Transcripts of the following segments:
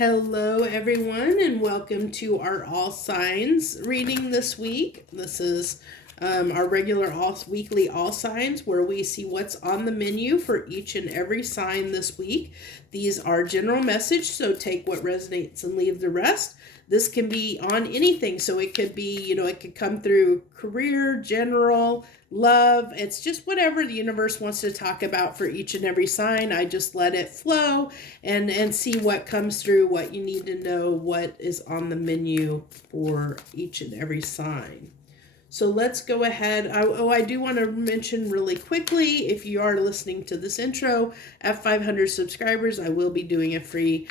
Hello, everyone, and welcome to our All Signs reading this week. This is our regular weekly All Signs, where we see what's on the menu for each and every sign this week. These are general message, so take what resonates and leave the rest. This can be on anything, so it could be, it could come through career, general, love. It's just whatever the universe wants to talk about for each and every sign. I just let it flow and see what comes through, what you need to know, what is on the menu for each and every sign. So let's go ahead. I do want to mention really quickly, if you are listening to this intro, at 500 subscribers, I will be doing a free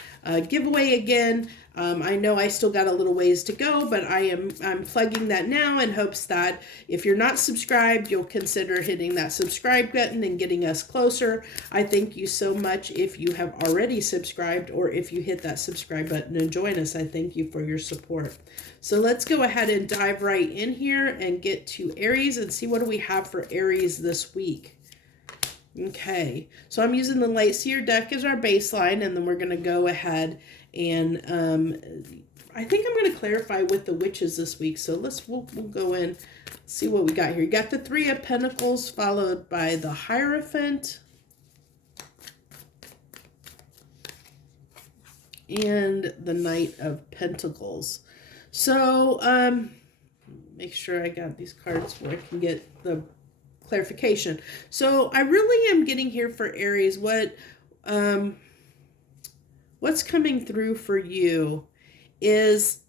giveaway again. I know I still got a little ways to go, but I'm plugging that now in hopes that if you're not subscribed, you'll consider hitting that subscribe button and getting us closer. I thank you so much if you have already subscribed, or if you hit that subscribe button and join us. I thank you for your support. So let's go ahead and dive right in here and get to Aries and see what do we have for Aries this week. Okay, so I'm using the Light Seer deck as our baseline, and then we're going to go ahead and I think I'm going to clarify with the witches this week. So we'll go in, see what we got here. You got the Three of Pentacles followed by the Hierophant and the Knight of Pentacles. So make sure I got these cards where I can get the clarification. So I really am getting here for Aries what's coming through for you is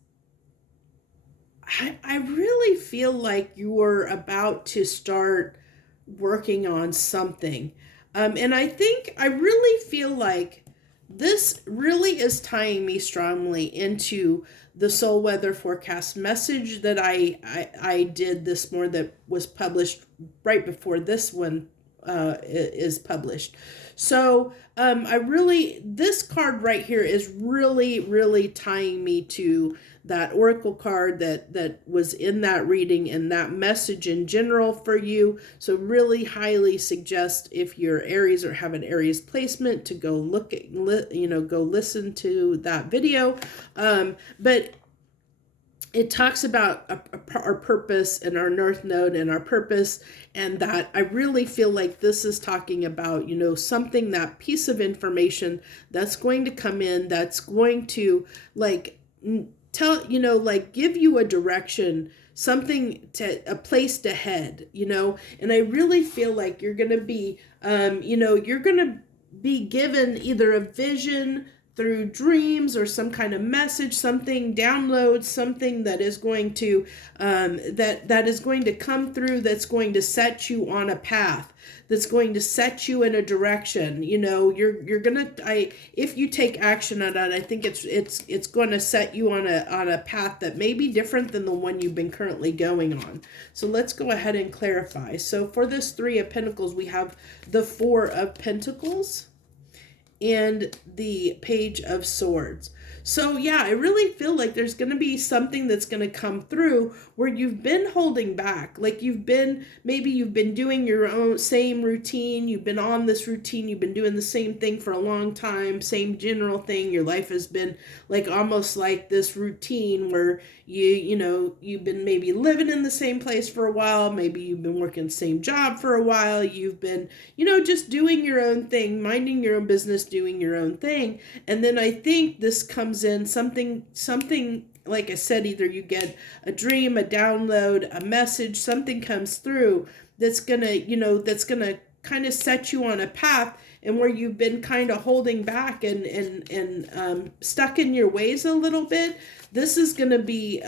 I really feel like you're about to start working on something. And I really feel like this really is tying me strongly into the soul weather forecast message that I did this morning, that was published right before this one is published. So this card right here is really tying me to that oracle card that was in that reading and that message in general for you. So really highly suggest, if you're Aries or have an Aries placement, to go go listen to that video. But it talks about our purpose and our North Node and our purpose, and that I really feel like this is talking about, something, that piece of information that's going to come in, that's going to give you a direction, a place to head, and I really feel like you're going to be, you're going to be given either a vision through dreams or some kind of message, something download, something that is going to that is going to come through, that's going to set you on a path, that's going to set you in a direction. You're gonna, if you take action on that, I think it's going to set you on a path that may be different than the one you've been currently going on. So let's go ahead and clarify. So for this Three of Pentacles, we have the Four of Pentacles and the Page of Swords. So yeah, I really feel like there's going to be something that's going to come through where you've been holding back. Like maybe you've been doing your own same routine. You've been on this routine. You've been doing the same thing for a long time, same general thing. Your life has been almost like this routine where you've been maybe living in the same place for a while. Maybe you've been working the same job for a while. You've been, just doing your own thing, minding your own business, doing your own thing. And then I think this comes in something, like I said, either you get a dream, a download, a message, something comes through that's gonna kind of set you on a path, and where you've been kind of holding back and stuck in your ways a little bit. This is going to be,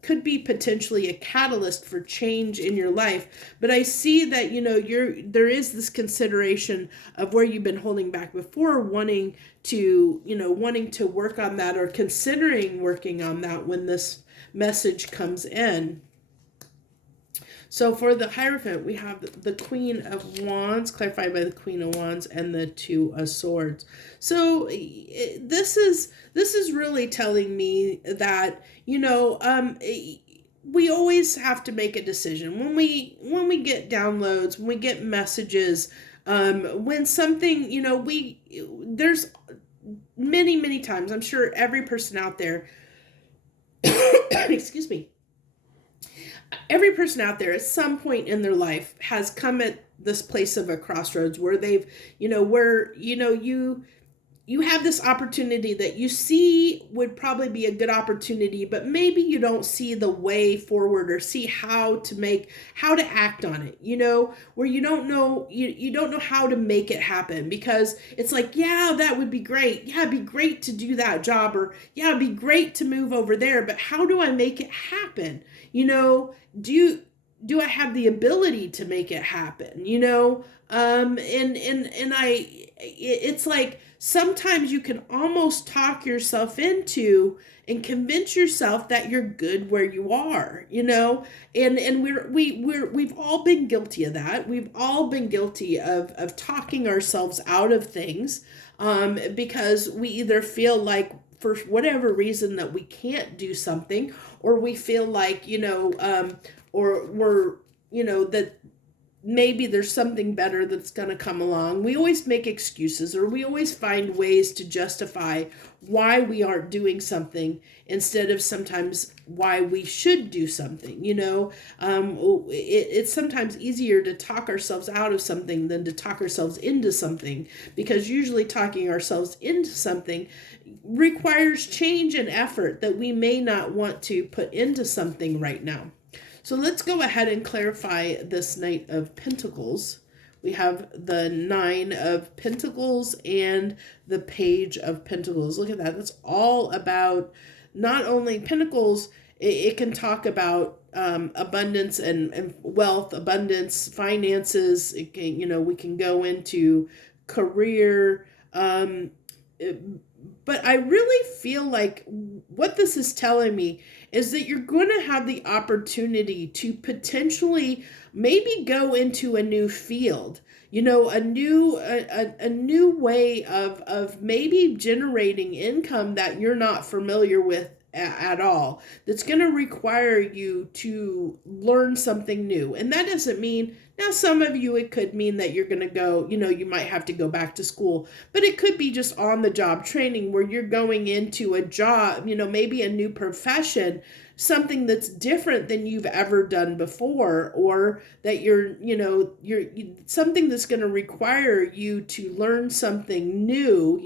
could be potentially a catalyst for change in your life. But I see that, there is this consideration of where you've been holding back before, wanting to work on that, or considering working on that when this message comes in. So for the Hierophant, we have the Queen of Wands, clarified by the Queen of Wands, and the Two of Swords. So this is really telling me that, we always have to make a decision when we get downloads, when we get messages, when something, many, many times, I'm sure every person out there, excuse me, every person out there at some point in their life has come at this place of a crossroads where they've, you have this opportunity that you see would probably be a good opportunity, but maybe you don't see the way forward or see how to act on it, where you don't know, you don't know how to make it happen, because it's like, yeah, that would be great. Yeah, it'd be great to do that job, or yeah, it'd be great to move over there, but how do I make it happen? Do I have the ability to make it happen? It's like sometimes you can almost talk yourself into and convince yourself that you're good where you are, and we've all been guilty of that. We've all been guilty of talking ourselves out of things, because we either feel like, for whatever reason, that we can't do something, or we feel like, or we're, that maybe there's something better that's going to come along. We always make excuses, or we always find ways to justify why we aren't doing something, instead of sometimes why we should do something. It's sometimes easier to talk ourselves out of something than to talk ourselves into something, because usually talking ourselves into something requires change and effort that we may not want to put into something right now. So let's go ahead and clarify this Knight of Pentacles. We have the Nine of Pentacles and the Page of Pentacles. Look at that. That's all about not only Pentacles, it can talk about abundance and wealth, abundance, finances. It can, we can go into career, but I really feel like what this is telling me is that you're going to have the opportunity to potentially maybe go into a new field, a new way of maybe generating income that you're not familiar with at all, that's going to require you to learn something new. And that doesn't mean, now some of you, it could mean that you're going to go, you might have to go back to school, but it could be just on the job training where you're going into a job, maybe a new profession, something that's different than you've ever done before, or that you're something that's going to require you to learn something new,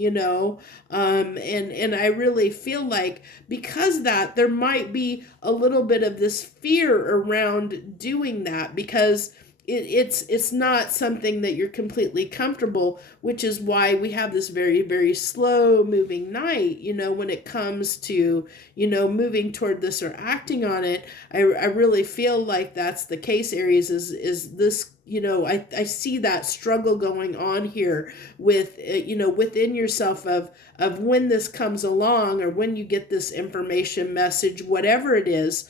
and I really feel like because that there might be a little bit of this fear around doing that, because it's not something that you're completely comfortable, which is why we have this very, very slow moving night, when it comes to, moving toward this or acting on it. I really feel like that's the case, Aries, is this, I see that struggle going on here with, within yourself of when this comes along, or when you get this information message, whatever it is,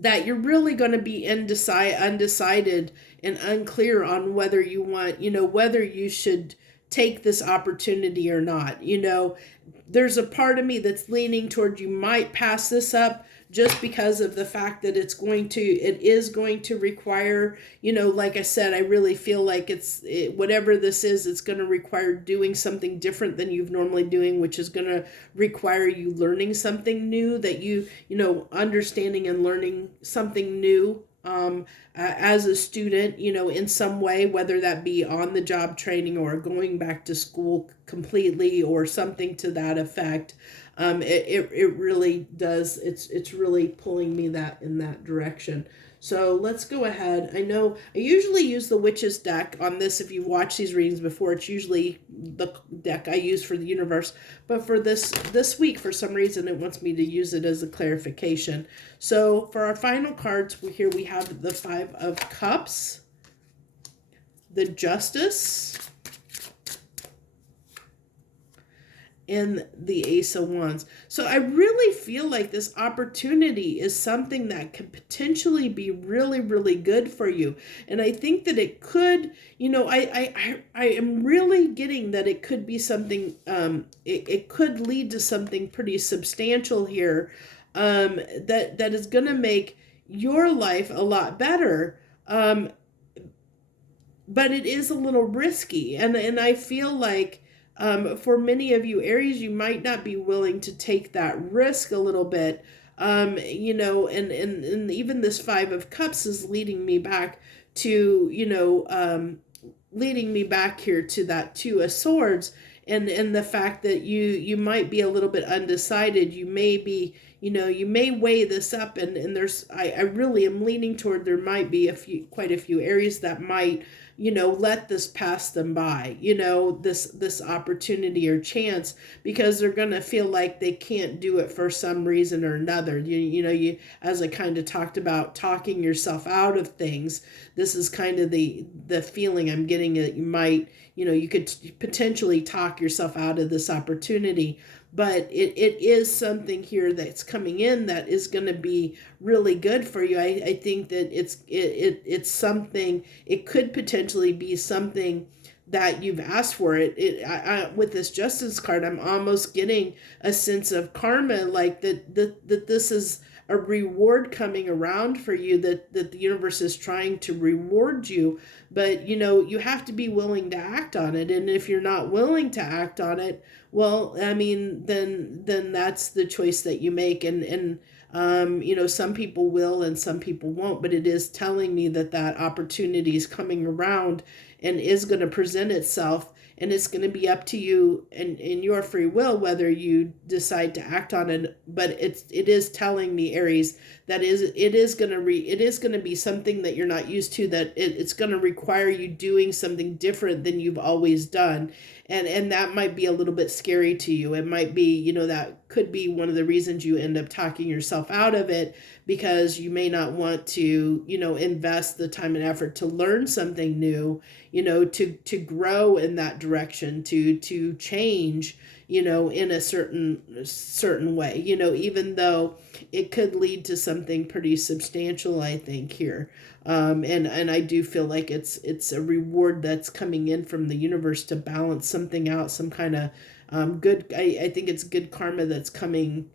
that you're really going to be undecided and unclear on whether you want, whether you should take this opportunity or not. There's a part of me that's leaning toward you might pass this up, just because of the fact that it is going to require, like I said, I really feel like whatever this is, it's going to require doing something different than you've normally doing, which is going to require you learning something new, that understanding and learning something new as a student, in some way, whether that be on the job training or going back to school completely or something to that effect. It really does. It's really pulling me in that direction. So let's go ahead. I know I usually use the Witch's deck on this. If you've watched these readings before, it's usually the deck I use for the universe. But for this week, for some reason, it wants me to use it as a clarification. So for our final cards, here we have the Five of Cups, the Justice, and the Ace of Wands. So I really feel like this opportunity is something that could potentially be really, really good for you. And I think that it could, I am really getting that it could be something, it could lead to something pretty substantial here, that is going to make your life a lot better. But it is a little risky. And I feel like, For many of you, Aries, you might not be willing to take that risk a little bit. You know, and even this Five of Cups is leading me back to, you know, leading me back here to that Two of Swords, and the fact that you might be a little bit undecided. You may be, you know, you may weigh this up, and there's I really am leaning toward there might be quite a few Aries that might, you know, let this pass them by, you know, this opportunity or chance, because they're going to feel like they can't do it for some reason or another. You know, you, as I kind of talked about, talking yourself out of things. This is kind of the feeling I'm getting, that you might, you know, you could potentially talk yourself out of this opportunity. But it is something here that's coming in that is going to be really good for you. I think that it's something, it could potentially be something that you've asked for. With this Justice card, I'm almost getting a sense of karma, like that this is a reward coming around for you, that the universe is trying to reward you. But, you know, you have to be willing to act on it. And if you're not willing to act on it, well, I mean, then that's the choice that you make. And you know, some people will and some people won't, but it is telling me that opportunity is coming around and is going to present itself. And it's going to be up to you and in your free will whether you decide to act on it. But it is telling me, Aries, that it is going to be something that you're not used to, that it's going to require you doing something different than you've always done. And that might be a little bit scary to you. It might be, you know, that could be one of the reasons you end up talking yourself out of it, because you may not want to, you know, invest the time and effort to learn something new, you know, to grow in that direction, to change, you know, in a certain way, you know, even though it could lead to something pretty substantial, I think, here. And I do feel like it's a reward that's coming in from the universe to balance something out, some kind of good. I think it's good karma that's coming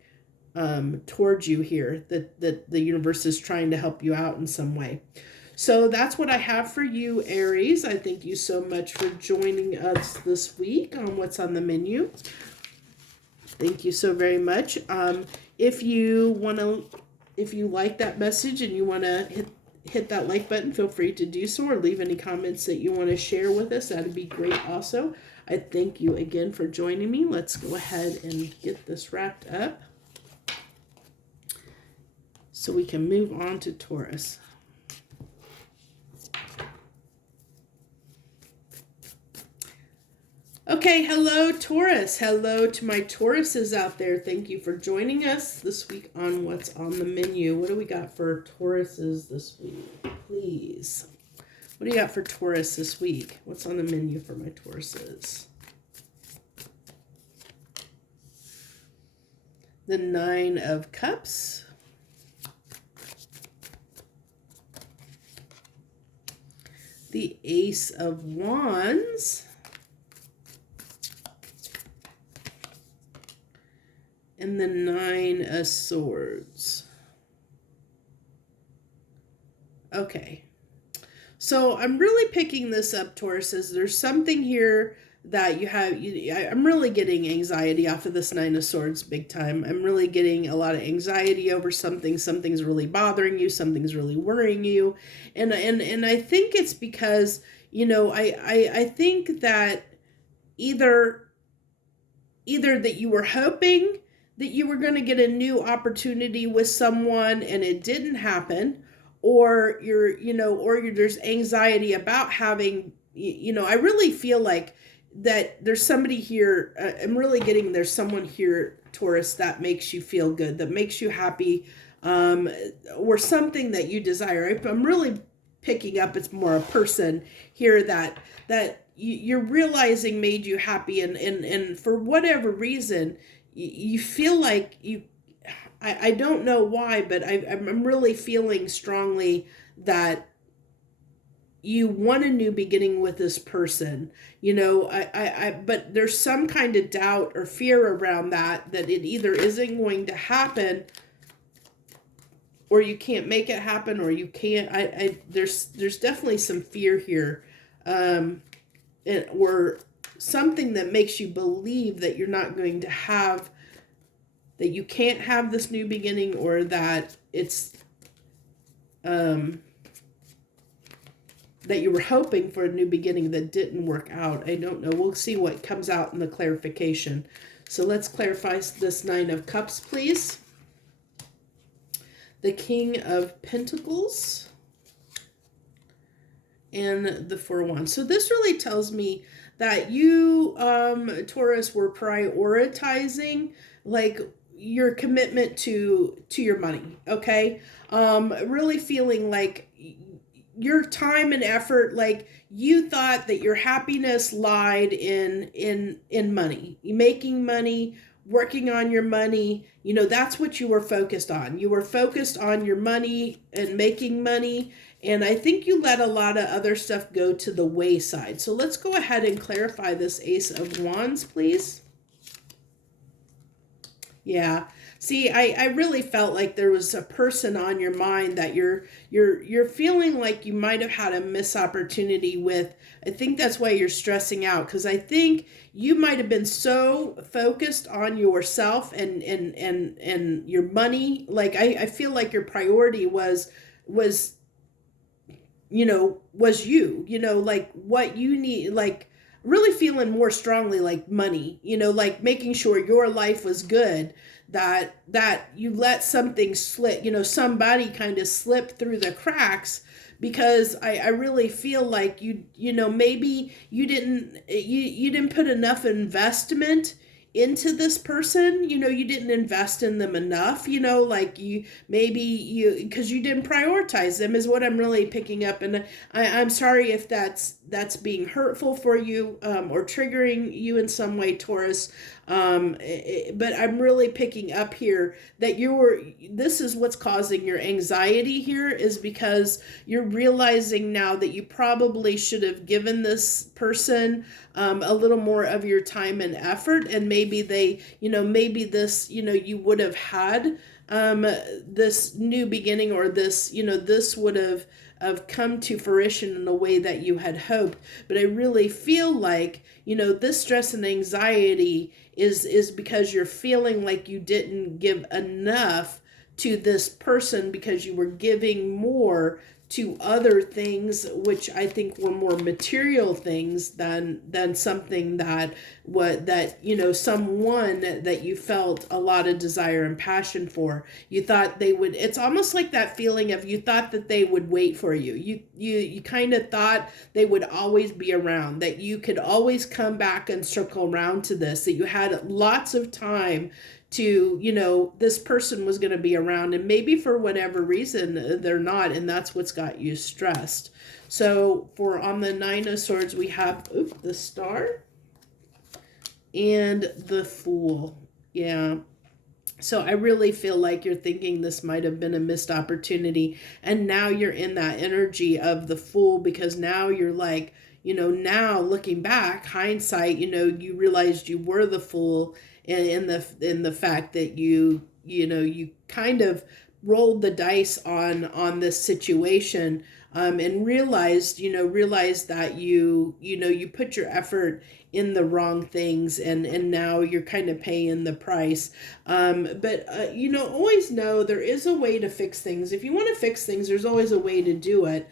towards you here, that the universe is trying to help you out in some way. So that's what I have for you, Aries. I thank you so much for joining us this week on What's on the Menu. Thank you so very much. If you like that message and you want to hit that like button, feel free to do so, or leave any comments that you want to share with us. That'd be great also. I thank you again for joining me. Let's go ahead and get this wrapped up so we can move on to Taurus. Okay, hello Taurus. Hello to my Tauruses out there. Thank you for joining us this week on What's on the Menu. What do we got for Tauruses this week, please? What do you got for Taurus this week? What's on the menu for my Tauruses? The Nine of Cups. The Ace of Wands. And the Nine of Swords. Okay. So I'm really picking this up, Tauruses. There's something here that you have. I'm really getting anxiety off of this Nine of Swords big time. I'm really getting a lot of anxiety over something. Something's really bothering you. Something's really worrying you. And I think it's because, you know, I think that either that you were hoping that you were going to get a new opportunity with someone and it didn't happen, or there's anxiety about having, I really feel like that there's somebody here. I'm really getting there's someone here, Taurus, that makes you feel good, that makes you happy, or something that you desire. I'm really picking up it's more a person here that you're realizing made you happy, and for whatever reason, you feel like I don't know why, but I'm really feeling strongly that you want a new beginning with this person. But there's some kind of doubt or fear around that it either isn't going to happen, or you can't make it happen, or you can't. There's definitely some fear here, or something that makes you believe that you're not going to have, that you can't have this new beginning, or that it's that you were hoping for a new beginning that didn't work out. I don't know. We'll see what comes out in the clarification. So let's clarify this Nine of Cups, please. The King of Pentacles and the Four of Wands. So this really tells me that you, Taurus, were prioritizing like your commitment to your money. Okay. Really feeling like your time and effort, like you thought that your happiness lied in money, making money, working on your money. You know, that's what you were focused on. You were focused on your money and making money. And I think you let a lot of other stuff go to the wayside. So let's go ahead and clarify this Ace of Wands, please. Yeah. See, I really felt like there was a person on your mind that you're feeling like you might have had a missed opportunity with. I think that's why you're stressing out, because I think you might have been so focused on yourself and your money. Like I feel like your priority was you, like what you need, like really feeling more strongly like money, like making sure your life was good, that you let something slip, somebody kind of slip through the cracks, because I really feel like maybe you didn't put enough investment into this person. You didn't invest in them enough, like because you didn't prioritize them, is what I'm really picking up. And I'm sorry if that's being hurtful for you, or triggering you in some way, Taurus. But I'm really picking up here that this is what's causing your anxiety here, is because you're realizing now that you probably should have given this person a little more of your time and effort, and maybe this, you would have had this new beginning, or this, this would have come to fruition in a way that you had hoped. But I really feel like, this stress and anxiety is because you're feeling like you didn't give enough to this person, because you were giving more to other things, which I think were more material things than something someone that you felt a lot of desire and passion for. You thought they would, it's almost like that feeling of, you thought that they would wait for you. You kind of thought they would always be around, that you could always come back and circle around to this, that you had lots of time to, this person was going to be around, and maybe for whatever reason they're not, and that's what's got you stressed. So on the Nine of Swords, we have the Star and the Fool. Yeah. So I really feel like you're thinking this might have been a missed opportunity, and now you're in that energy of the Fool, because now you're like, now looking back, hindsight, you realized you were the fool in the fact that you kind of rolled the dice on this situation, and realized that you put your effort in the wrong things, and now you're kind of paying the price. But always know there is a way to fix things. If you want to fix things, there's always a way to do it.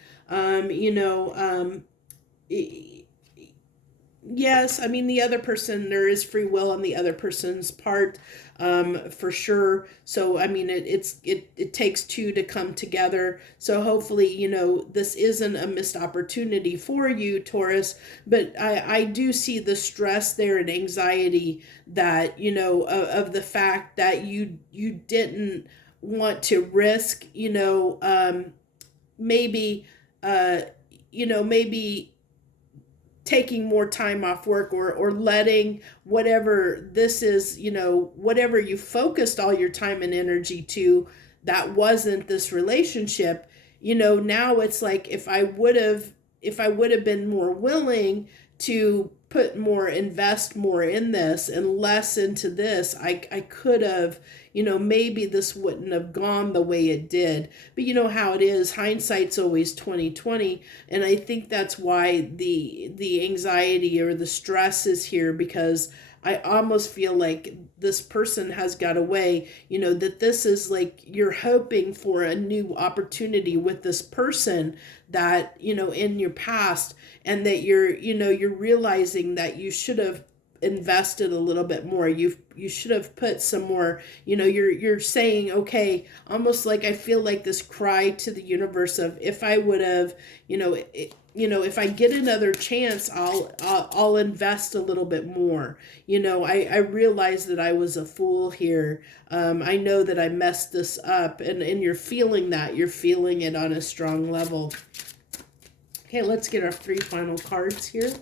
Yes, I mean, the other person, there is free will on the other person's part, for sure. So, I mean, it takes two to come together. So hopefully, this isn't a missed opportunity for you, Taurus, but I do see the stress there and anxiety that, of the fact that you didn't want to risk, maybe taking more time off work, or letting whatever this is, whatever you focused all your time and energy to, that wasn't this relationship. Now it's like, if I would have been more willing to invest more in this and less into this, I could have, maybe this wouldn't have gone the way it did. But you know how it is, hindsight's always 2020, and I think that's why the anxiety or the stress is here, because I almost feel like this person has got away, that this is like you're hoping for a new opportunity with this person that, in your past, and that you're realizing that you should have invested a little bit more. You should have put some more, you're saying, okay, almost like I feel like this cry to the universe of, if I would have, if I get another chance, I'll invest a little bit more. I realize that I was a fool here. I know that I messed this up, and you're feeling that. You're feeling it on a strong level. Okay, let's get our 3 final cards here.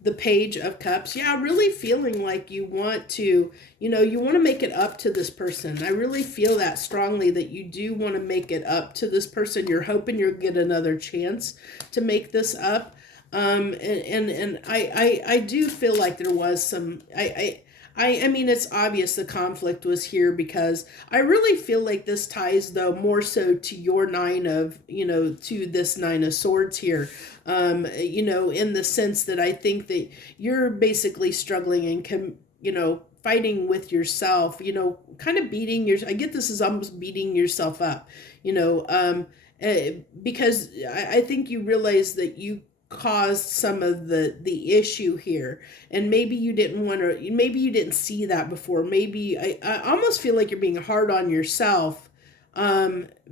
The Page of Cups. Yeah, really feeling like you want to, you want to make it up to this person. I really feel that strongly, that you do want to make it up to this person. You're hoping you'll get another chance to make this up. And I do feel like there was some, I mean, it's obvious the conflict was here, because I really feel like this ties, though, more so to your to this 9 of Swords here. In the sense that I think that you're basically struggling and, fighting with yourself, kind of I get this is almost beating yourself up, because I think you realize that you caused some of the issue here, and maybe you didn't see that before. Maybe I almost feel like you're being hard on yourself,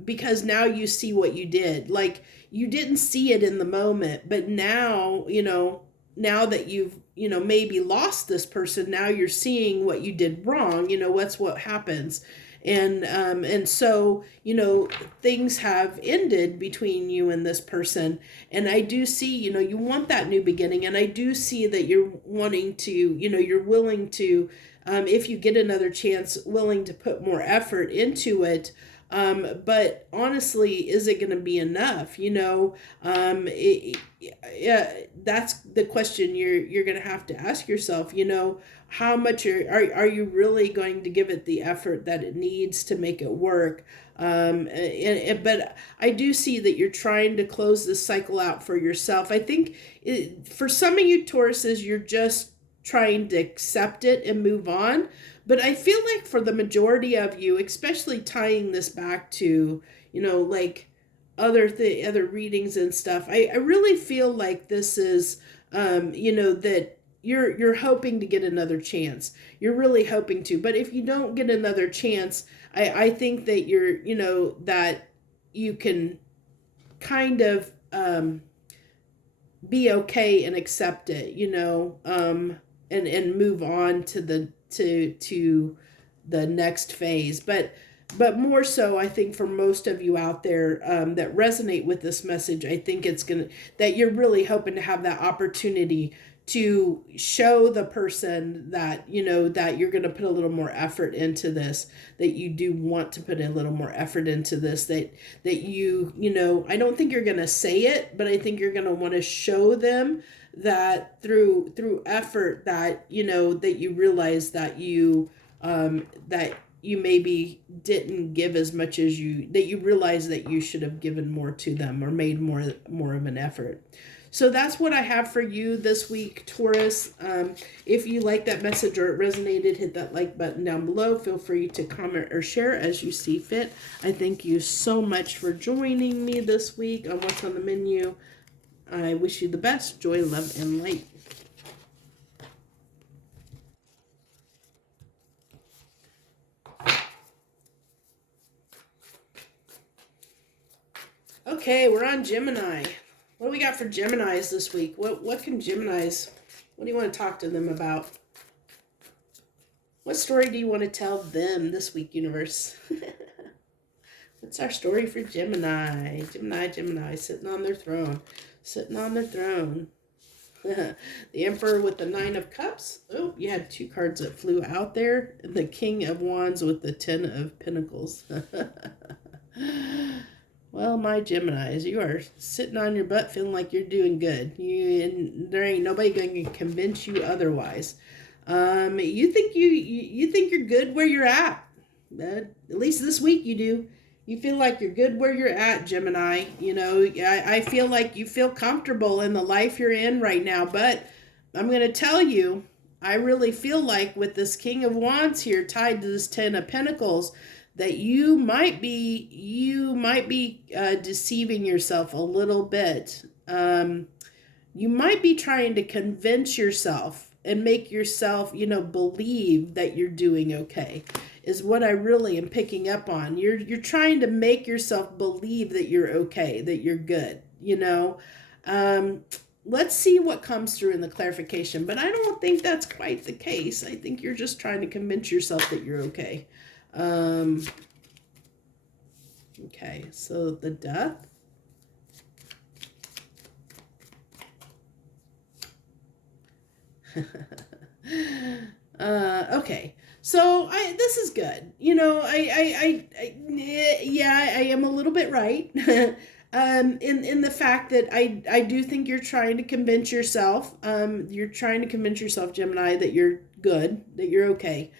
because now you see what you did. Like, you didn't see it in the moment, but now, now that you've, maybe lost this person, now you're seeing what you did wrong. What's what happens. And so, things have ended between you and this person. And I do see, you want that new beginning. And I do see that you're wanting to, you're willing to, if you get another chance, willing to put more effort into it. But honestly, is it going to be enough? That's the question you're going to have to ask yourself. How much are you really going to give it the effort that it needs to make it work? But I do see that you're trying to close this cycle out for yourself. I think for some of you Tauruses, you're just trying to accept it and move on. But I feel like for the majority of you, especially tying this back to, like other readings and stuff, I really feel like this is, that you're hoping to get another chance. You're really hoping to. But if you don't get another chance, I think that that you can kind of be okay and accept it, and move on to the next phase. But more so, I think for most of you out there that resonate with this message, I think that you're really hoping to have that opportunity to show the person that, that you're going to put a little more effort into this, that you do want to put a little more effort into this, that I don't think you're going to say it, but I think you're going to want to show them that through effort that, that you realize that you maybe didn't give as much as that you realize that you should have given more to them or made more of an effort. So that's what I have for you this week, Taurus. If you like that message or it resonated, hit that like button down below. Feel free to comment or share as you see fit. I thank you so much for joining me this week on What's on the Menu. I wish you the best. Joy, love, and light. Okay, we're on Gemini. What do we got for Geminis this week? What can Geminis, what do you want to talk to them about? What story do you want to tell them this week, universe? What's our story for Gemini? Gemini, sitting on their throne. Sitting on their throne. The Emperor with the 9 of Cups. Oh, you had 2 cards that flew out there. The King of Wands with the 10 of Pentacles. Well, my Geminis, you are sitting on your butt feeling like you're doing good. And there ain't nobody going to convince you otherwise. You think you think you're good where you're at. At least this week you do. You feel like you're good where you're at, Gemini. I feel like you feel comfortable in the life you're in right now. But I'm going to tell you, I really feel like with this King of Wands here tied to this Ten of Pentacles, that you might be deceiving yourself a little bit. You might be trying to convince yourself and make yourself, believe that you're doing okay, is what I really am picking up on. You're trying to make yourself believe that you're okay, that you're good, Let's see what comes through in the clarification, but I don't think that's quite the case. I think you're just trying to convince yourself that you're okay. Okay, so the Death. Okay, so this is good. I am a little bit right. In the fact that I do think you're trying to convince yourself, Gemini, that you're good, that you're okay.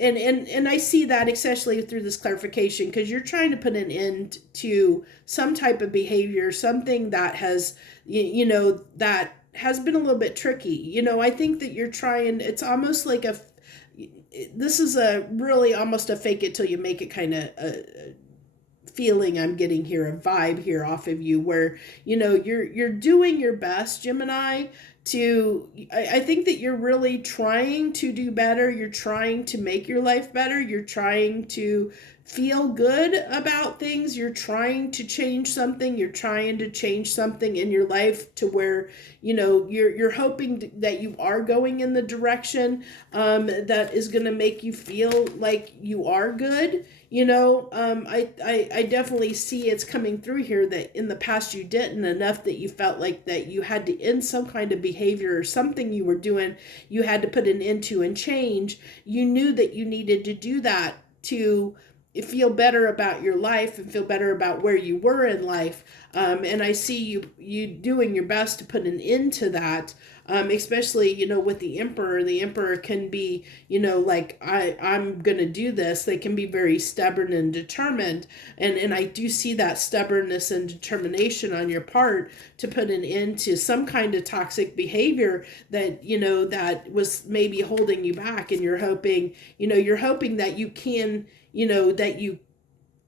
And I see that especially through this clarification, because you're trying to put an end to some type of behavior, something that has, that has been a little bit tricky. I think that you're trying, it's almost like this is a really almost a fake it till you make it kind of feeling I'm getting here, a vibe here off of you, where you're doing your best, Gemini, I think that you're really trying to do better. You're trying to make your life better. You're trying to feel good about things. You're trying to change something. You're trying to change something in your life to where, you're hoping that you are going in the direction that is going to make you feel like you are good. I definitely see it's coming through here that in the past you didn't, enough that you felt like that you had to end some kind of behavior or something you were doing, you had to put an end to and change. You knew that you needed to do that to feel better about your life and feel better about where you were in life. And I see you doing your best to put an end to that. Especially, with the Emperor can be, like, I'm going to do this. They can be very stubborn and determined. And I do see that stubbornness and determination on your part to put an end to some kind of toxic behavior that, that was maybe holding you back. And you're hoping that you can, that you,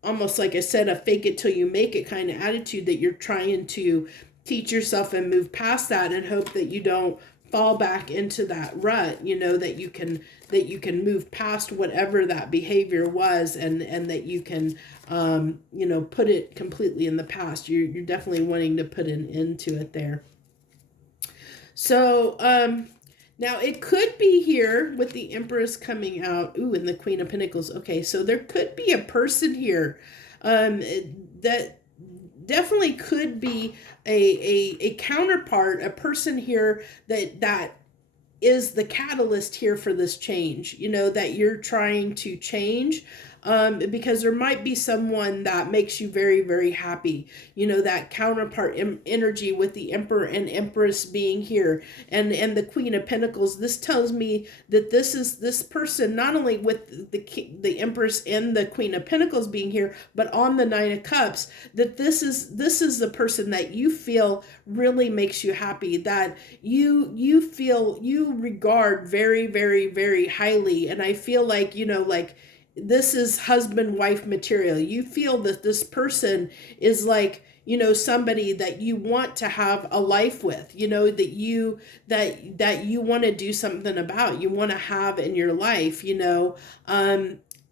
almost like I said, a fake it till you make it kind of attitude, that you're trying to teach yourself and move past that and hope that you don't fall back into that rut, that you can move past whatever that behavior was, and that you can, put it completely in the past. You're definitely wanting to put an end to it there. So, now it could be here with the Empress coming out, and the Queen of Pentacles. Okay, so there could be a person here that definitely could be a counterpart, a person here that is the catalyst here for this change, that you're trying to change. Because there might be someone that makes you very, very happy, that counterpart energy with the Emperor and Empress being here, and the Queen of Pentacles. This tells me that this person, not only with the Empress and the Queen of Pentacles being here, but on the Nine of Cups, that this is the person that you feel really makes you happy, that you feel you regard very, very, very highly. And I feel like, this is husband-wife material. You feel that this person is like, somebody that you want to have a life with, that you want to do something about, you want to have in your life,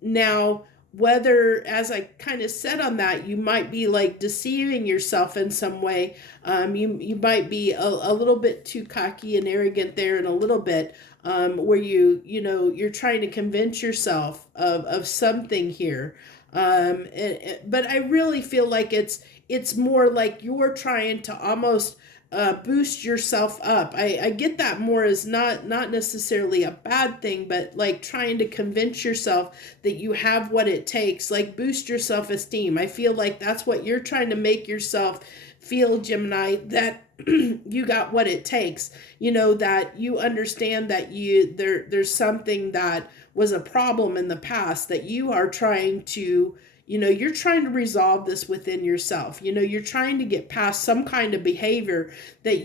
now, whether, as I kind of said on that, you might be like deceiving yourself in some way. You might be a little bit too cocky and arrogant there, and a little bit where you're trying to convince yourself of something here. But I really feel like it's more like you're trying to almost boost yourself up. I get that more as not necessarily a bad thing, but like trying to convince yourself that you have what it takes, like boost your self-esteem. I feel like that's what you're trying to make yourself feel, Gemini, that you got what it takes, that you understand that there's something that was a problem in the past that you are trying to, you're trying to resolve this within yourself. You're trying to get past some kind of behavior that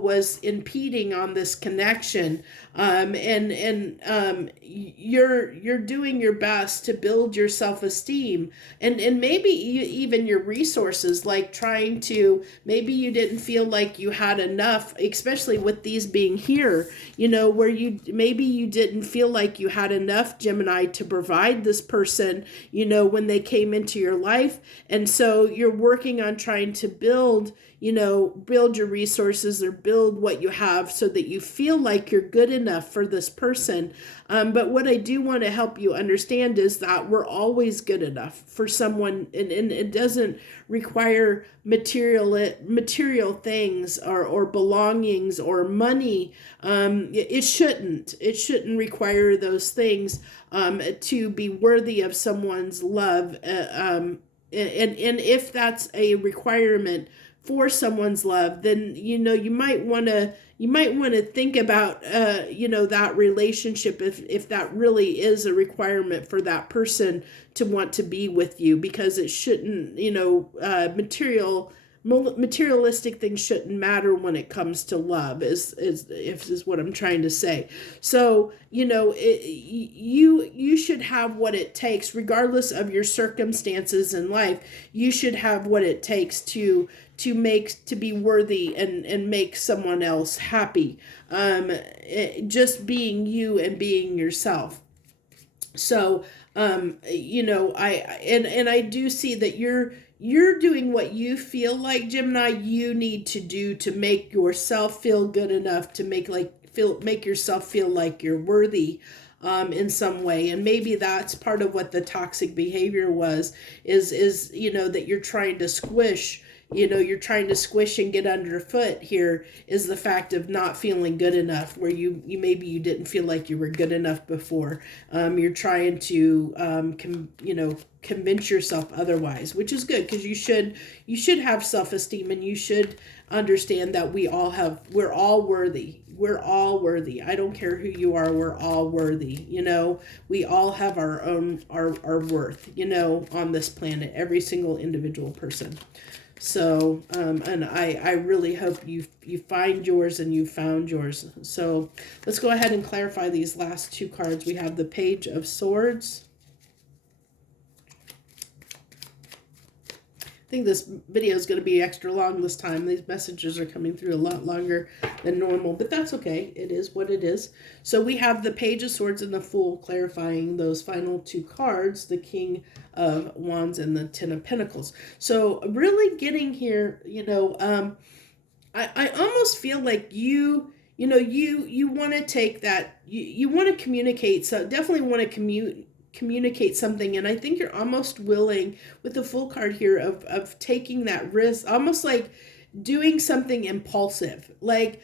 was impeding on this connection. You're doing your best to build your self-esteem and maybe even your resources, like trying to, maybe you didn't feel like you had enough, especially with these being here, where maybe you didn't feel like you had enough, Gemini, to provide this person, when they came into your life. And so you're working on trying to build your resources or build what you have so that you feel like you're good enough for this person. But what I do want to help you understand is that we're always good enough for someone, and it doesn't require material things or belongings or money. It shouldn't require those things to be worthy of someone's love. And if that's a requirement for someone's love, then you might want to think about that relationship, if that really is a requirement for that person to want to be with you, because it shouldn't, materialistic things shouldn't matter when it comes to love, is what I'm trying to say. So you should have what it takes, regardless of your circumstances in life. You should have what it takes to be worthy and make someone else happy. Just being you and being yourself. So I do see that you're doing what you feel like, Gemini, you need to do to make yourself feel good enough to make yourself feel like you're worthy in some way. And maybe that's part of what the toxic behavior is that you're trying to squish. You're trying to squish and get underfoot here, is the fact of not feeling good enough, where you maybe you didn't feel like you were good enough before. You're trying to convince yourself otherwise, which is good, because you should have self-esteem, and you should understand that we're all worthy. We're all worthy. I don't care who you are. We're all worthy. We all have our own our worth, on this planet, every single individual person. So, and I really hope you find yours and you found yours. So let's go ahead and clarify these last two cards. We have the Page of Swords. I think this video is going to be extra long this time. These messages are coming through a lot longer than normal, but that's okay. It is what it is. So we have the Page of Swords and the Fool, clarifying those final two cards, the King of Wands and the Ten of Pentacles. So really getting here, I almost feel like you want to take that, you want to communicate, so definitely want to communicate something, and I think you're almost willing, with the Fool card here, of taking that risk, almost like doing something impulsive, like,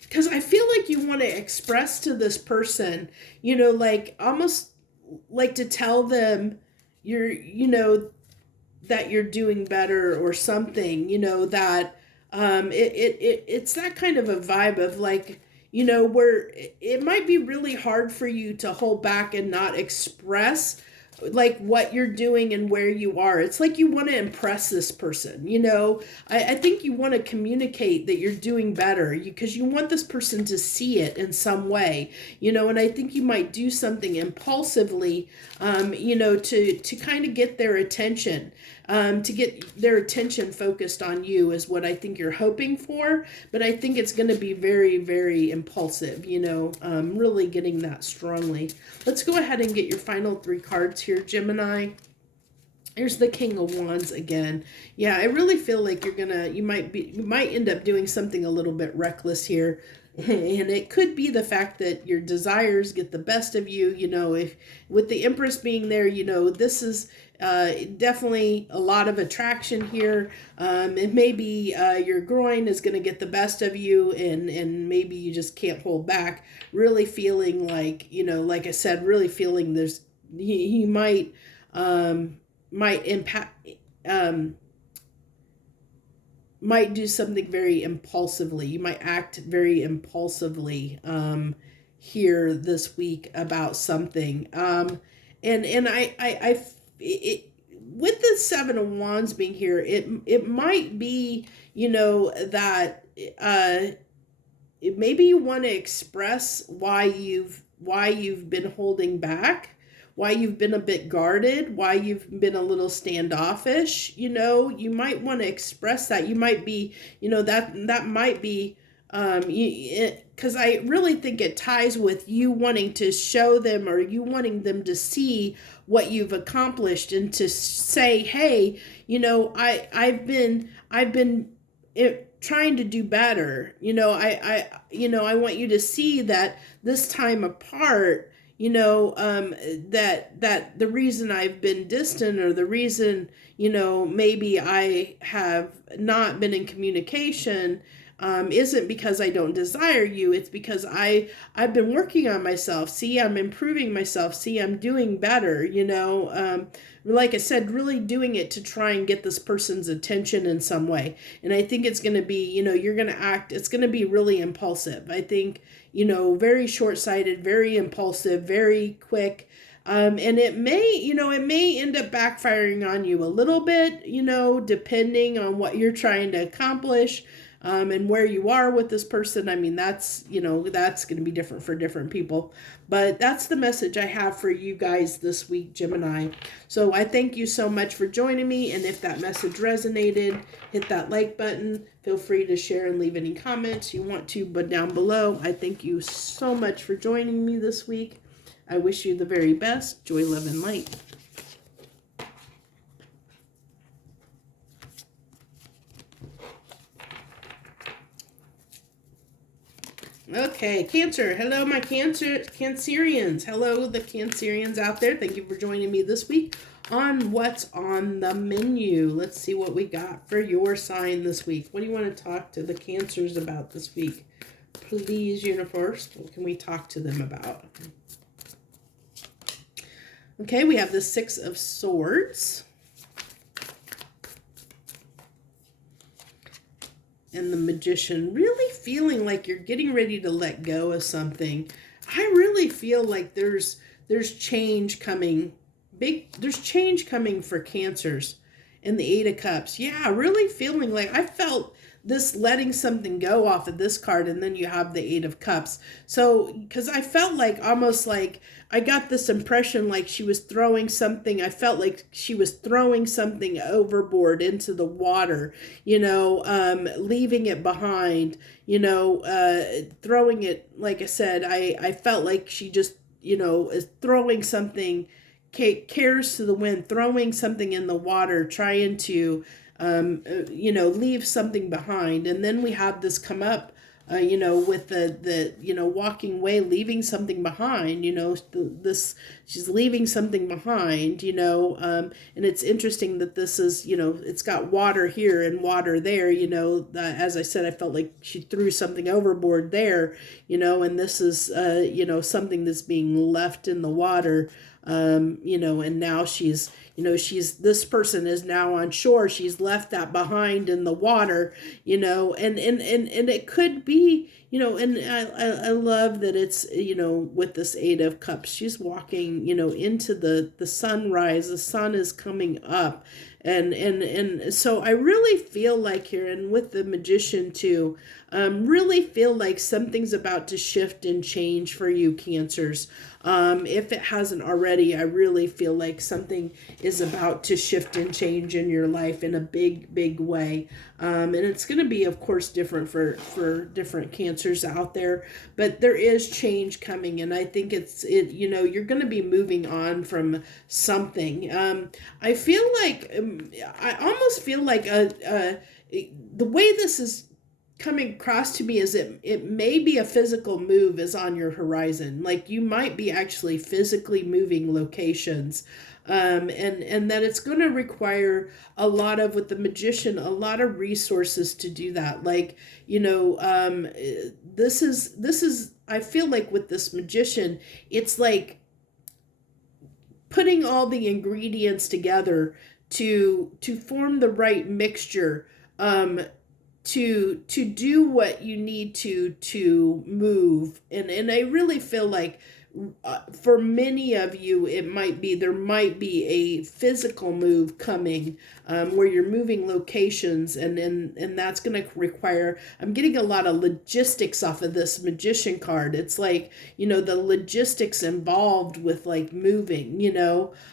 because I feel like you want to express to this person, like almost like to tell them that you're doing better or something, that it's that kind of a vibe of like, where it might be really hard for you to hold back and not express like what you're doing and where you are. It's like you want to impress this person, I think you want to communicate that you're doing better, because you want this person to see it in some way, and I think you might do something impulsively, to kind of get their attention, to get their attention focused on you, is what I think you're hoping for. But I think it's going to be very, very impulsive, really getting that strongly. Let's go ahead and get your final three cards here, Gemini. Here's the King of Wands again. Yeah, I really feel like you might end up doing something a little bit reckless here. And it could be the fact that your desires get the best of you, if with the Empress being there, this is definitely a lot of attraction here. And maybe your groin is going to get the best of you, and maybe you just can't hold back, really feeling like, like I said, really feeling there's, you might impact, might do something very impulsively. You might act very impulsively here this week about something. And with the Seven of Wands being here, it might be, that maybe you want to express why you've been holding back, why you've been a bit guarded, why you've been a little standoffish. You might want to express that. You might be, that might be, because I really think it ties with you wanting to show them, or you wanting them to see what you've accomplished, and to say, hey, I've been trying to do better. I want you to see that this time apart, that the reason I've been distant, or the reason, maybe I have not been in communication, isn't because I don't desire you. It's because I've been working on myself. See, I'm improving myself. See, I'm doing better, like I said, really doing it to try and get this person's attention in some way. And I think it's going to be, you're going to act, it's going to be really impulsive. I think, very short-sighted, very impulsive, very quick. And it may end up backfiring on you a little bit, depending on what you're trying to accomplish. And where you are with this person. I mean, that's going to be different for different people. But that's the message I have for you guys this week, Gemini. So I thank you so much for joining me. And if that message resonated, hit that like button. Feel free to share and leave any comments you want to, but down below. I thank you so much for joining me this week. I wish you the very best. Joy, love, and light. Okay, Cancer. Hello, my Cancerians. Hello, the Cancerians out there. Thank you for joining me this week on What's on the Menu. Let's see what we got for your sign this week. What do you want to talk to the Cancers about this week? Please, universe, what can we talk to them about? Okay, we have the Six of Swords. And the Magician, really feeling like you're getting ready to let go of something. I really feel like there's change coming. There's change coming for Cancers. And the Eight of Cups. Yeah, really feeling like I felt this letting something go off of this card, and then you have the Eight of Cups. So, because I felt like almost like I got this impression like she was throwing something. I felt like she was throwing something overboard into the water, leaving it behind, throwing it, like I said, I felt like she just, is throwing something, cares to the wind, throwing something in the water, trying to, leave something behind. And then we have this come up, with the walking away, leaving something behind, she's leaving something behind, and it's interesting that this is, it's got water here and water there, as I said, I felt like she threw something overboard there, and this is, something that's being left in the water, and now she's, this person is now on shore. She's left that behind in the water, and it could be, and I love that it's, with this Eight of Cups, she's walking, into the sunrise. The sun is coming up. And so I really feel like here, and with the Magician too, really feel like something's about to shift and change for you, Cancers. If it hasn't already, I really feel like something is about to shift and change in your life in a big, big way. And it's going to be, of course, different for different Cancers out there, but there is change coming. And I think you're going to be moving on from something. I feel like, I almost feel like, the way this is coming across to me is it may be a physical move is on your horizon. Like you might be actually physically moving locations. And that it's going to require a lot of, with the magician, a lot of resources to do that. Like, this is, I feel like with this magician, it's like putting all the ingredients together to form the right mixture, to do what you need to move. And I really feel like for many of you, there might be a physical move coming, where you're moving locations, and that's going to require, I'm getting a lot of logistics off of this magician card. It's like, the logistics involved with like moving,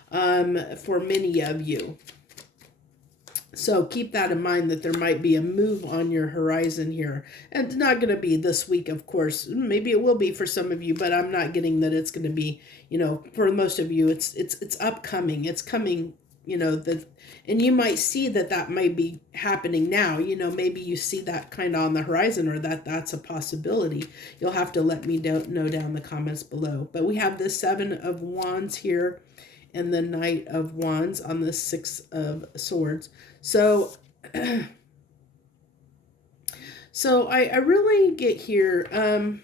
for many of you. So keep that in mind, that there might be a move on your horizon here. And it's not going to be this week, of course. Maybe it will be for some of you, but I'm not getting that it's going to be, for most of you, it's upcoming. It's coming, and you might see that might be happening now. Maybe you see that kind of on the horizon, or that's a possibility. You'll have to let me know down in the comments below. But we have the 7 of Wands here, and the Knight of Wands on the 6 of Swords. So, I really get here, I'm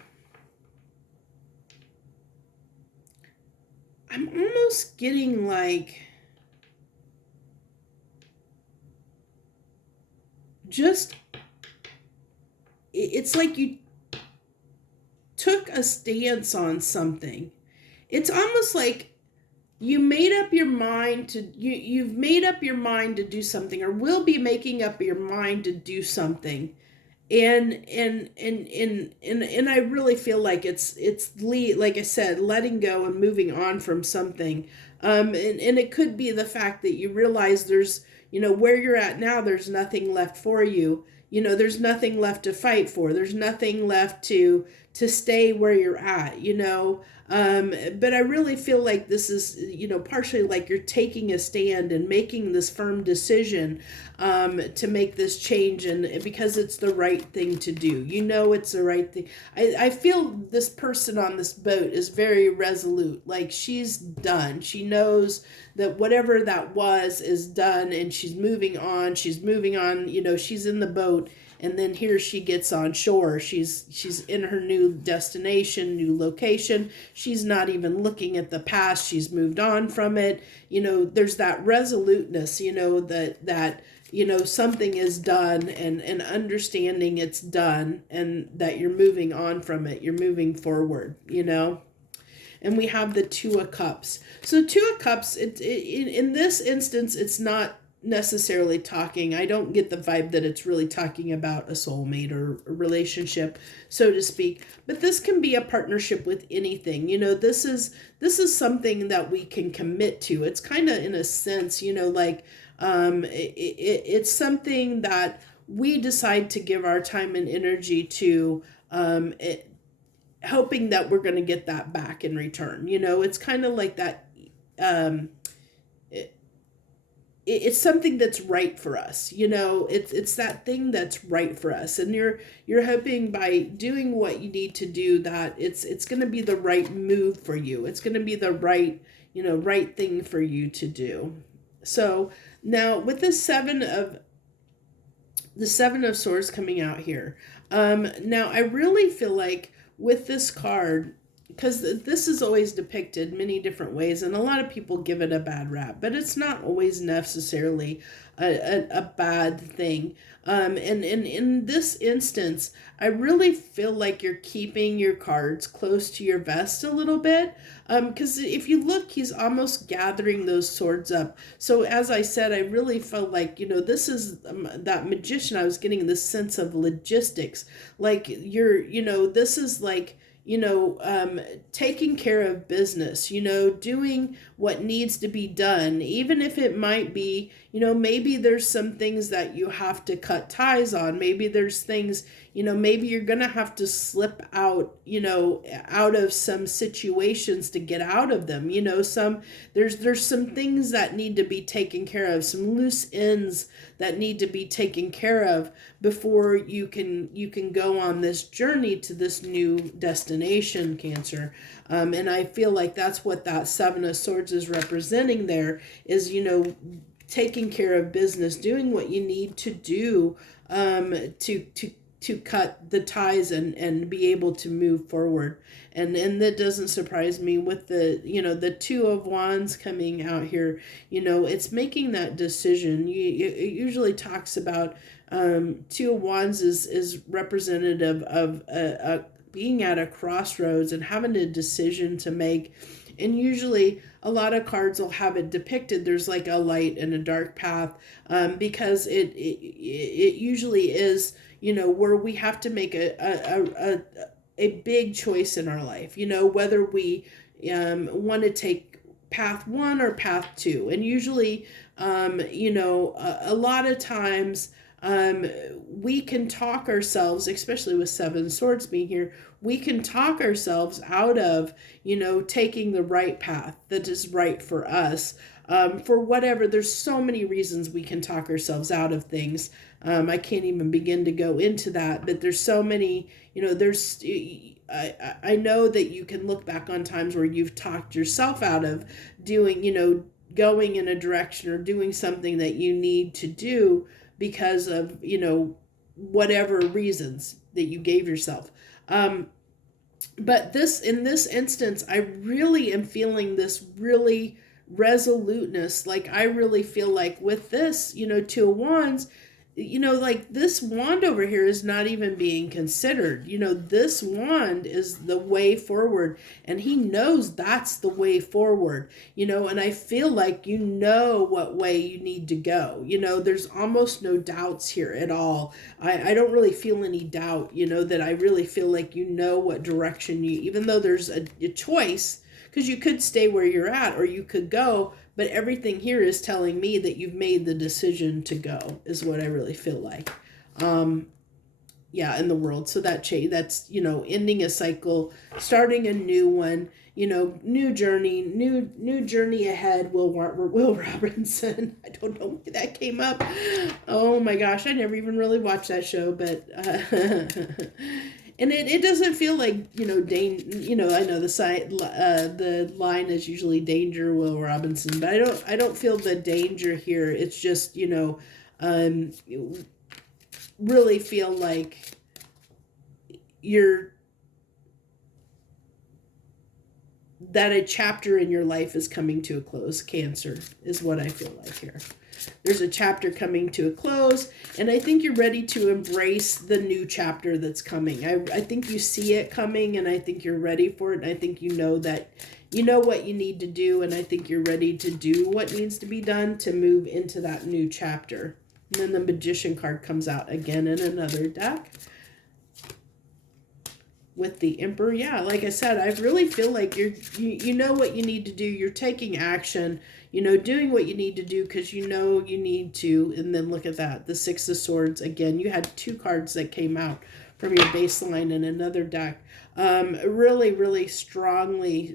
almost getting like, it's like you took a stance on something. It's almost like you made up your mind to, you've made up your mind to do something, or will be making up your mind to do something. And I really feel like it's like I said, letting go and moving on from something. And it could be the fact that you realize there's, where you're at now, there's nothing left for you. There's nothing left to fight for. There's nothing left to stay where you're at, but I really feel like this is, partially like you're taking a stand and making this firm decision, to make this change, and because it's the right thing to do. It's the right thing. I feel this person on this boat is very resolute. Like she's done. She knows that whatever that was is done, and she's moving on. She's in the boat. And then here she gets on shore. She's in her new destination, new location. She's not even looking at the past. She's moved on from it. There's that resoluteness, that something is done, and understanding it's done, and that you're moving on from it. You're moving forward, And we have the 2 of Cups. So 2 of Cups, in this instance, it's not necessarily talking, I don't get the vibe that it's really talking about a soulmate or a relationship, so to speak, but this can be a partnership with anything. This is something that we can commit to. It's kind of, in a sense, it's something that we decide to give our time and energy to, hoping that we're going to get that back in return. It's kind of like that, it's something that's right for us. It's that thing that's right for us, and you're hoping by doing what you need to do that it's going to be the right move for you. It's going to be the right thing for you to do. So now with the 7 of Swords coming out here, now I really feel like with this card, because this is always depicted many different ways, and a lot of people give it a bad rap, but it's not always necessarily a bad thing. And in this instance, I really feel like you're keeping your cards close to your vest a little bit, because if you look, he's almost gathering those swords up. So as I said, I really felt like, this is that magician. I was getting this sense of logistics, like this is like, taking care of business, doing what needs to be done, even if it might be, maybe there's some things that you have to cut ties on. Maybe there's things, maybe you're going to have to slip out, out of some situations to get out of them. There's some things that need to be taken care of, some loose ends that need to be taken care of before you can go on this journey to this new destination, Cancer. And I feel like that's what that Seven of Swords is representing there is, taking care of business, doing what you need to do to cut the ties and be able to move forward. And that doesn't surprise me with the Two of Wands coming out here. It's making that decision. It usually talks about Two of Wands is representative of being at a crossroads and having a decision to make. And usually a lot of cards will have it depicted. There's like a light and a dark path, because it usually is, where we have to make a big choice in our life, whether we want to take path one or path two. And usually, a lot of times, we can talk ourselves, especially with Seven Swords being here, we can talk ourselves out of, taking the right path that is right for us. For whatever, there's so many reasons we can talk ourselves out of things. I can't even begin to go into that, but there's so many, I know that you can look back on times where you've talked yourself out of doing, going in a direction or doing something that you need to do because of, whatever reasons that you gave yourself. But in this instance, I really am feeling this really resoluteness. Like I really feel like with this, Two of Wands, like this wand over here is not even being considered. This wand is the way forward, and he knows that's the way forward, and I feel like what way you need to go. There's almost no doubts here at all. I don't really feel any doubt, that I really feel like what direction even though there's a choice, because you could stay where you're at or you could go, but everything here is telling me that you've made the decision to go, is what I really feel like. In the world. So that's, ending a cycle, starting a new one, new journey ahead. Will Robinson. I don't know why that came up. Oh my gosh, I never even really watched that show, but and it doesn't feel like, I know the line is usually danger, Will Robinson, but I don't feel the danger here. It's just, really feel like that a chapter in your life is coming to a close, Cancer, is what I feel like here. There's a chapter coming to a close, and I think you're ready to embrace the new chapter that's coming. I think you see it coming, and I think you're ready for it, and I think that you know what you need to do, and I think you're ready to do what needs to be done to move into that new chapter. And then the Magician card comes out again in another deck with the Emperor. Yeah, like I said, I really feel like you know what you need to do. You're taking action, doing what you need to do because you need to. And then look at that, the Six of Swords. Again, you had two cards that came out from your baseline in another deck. Really, really strongly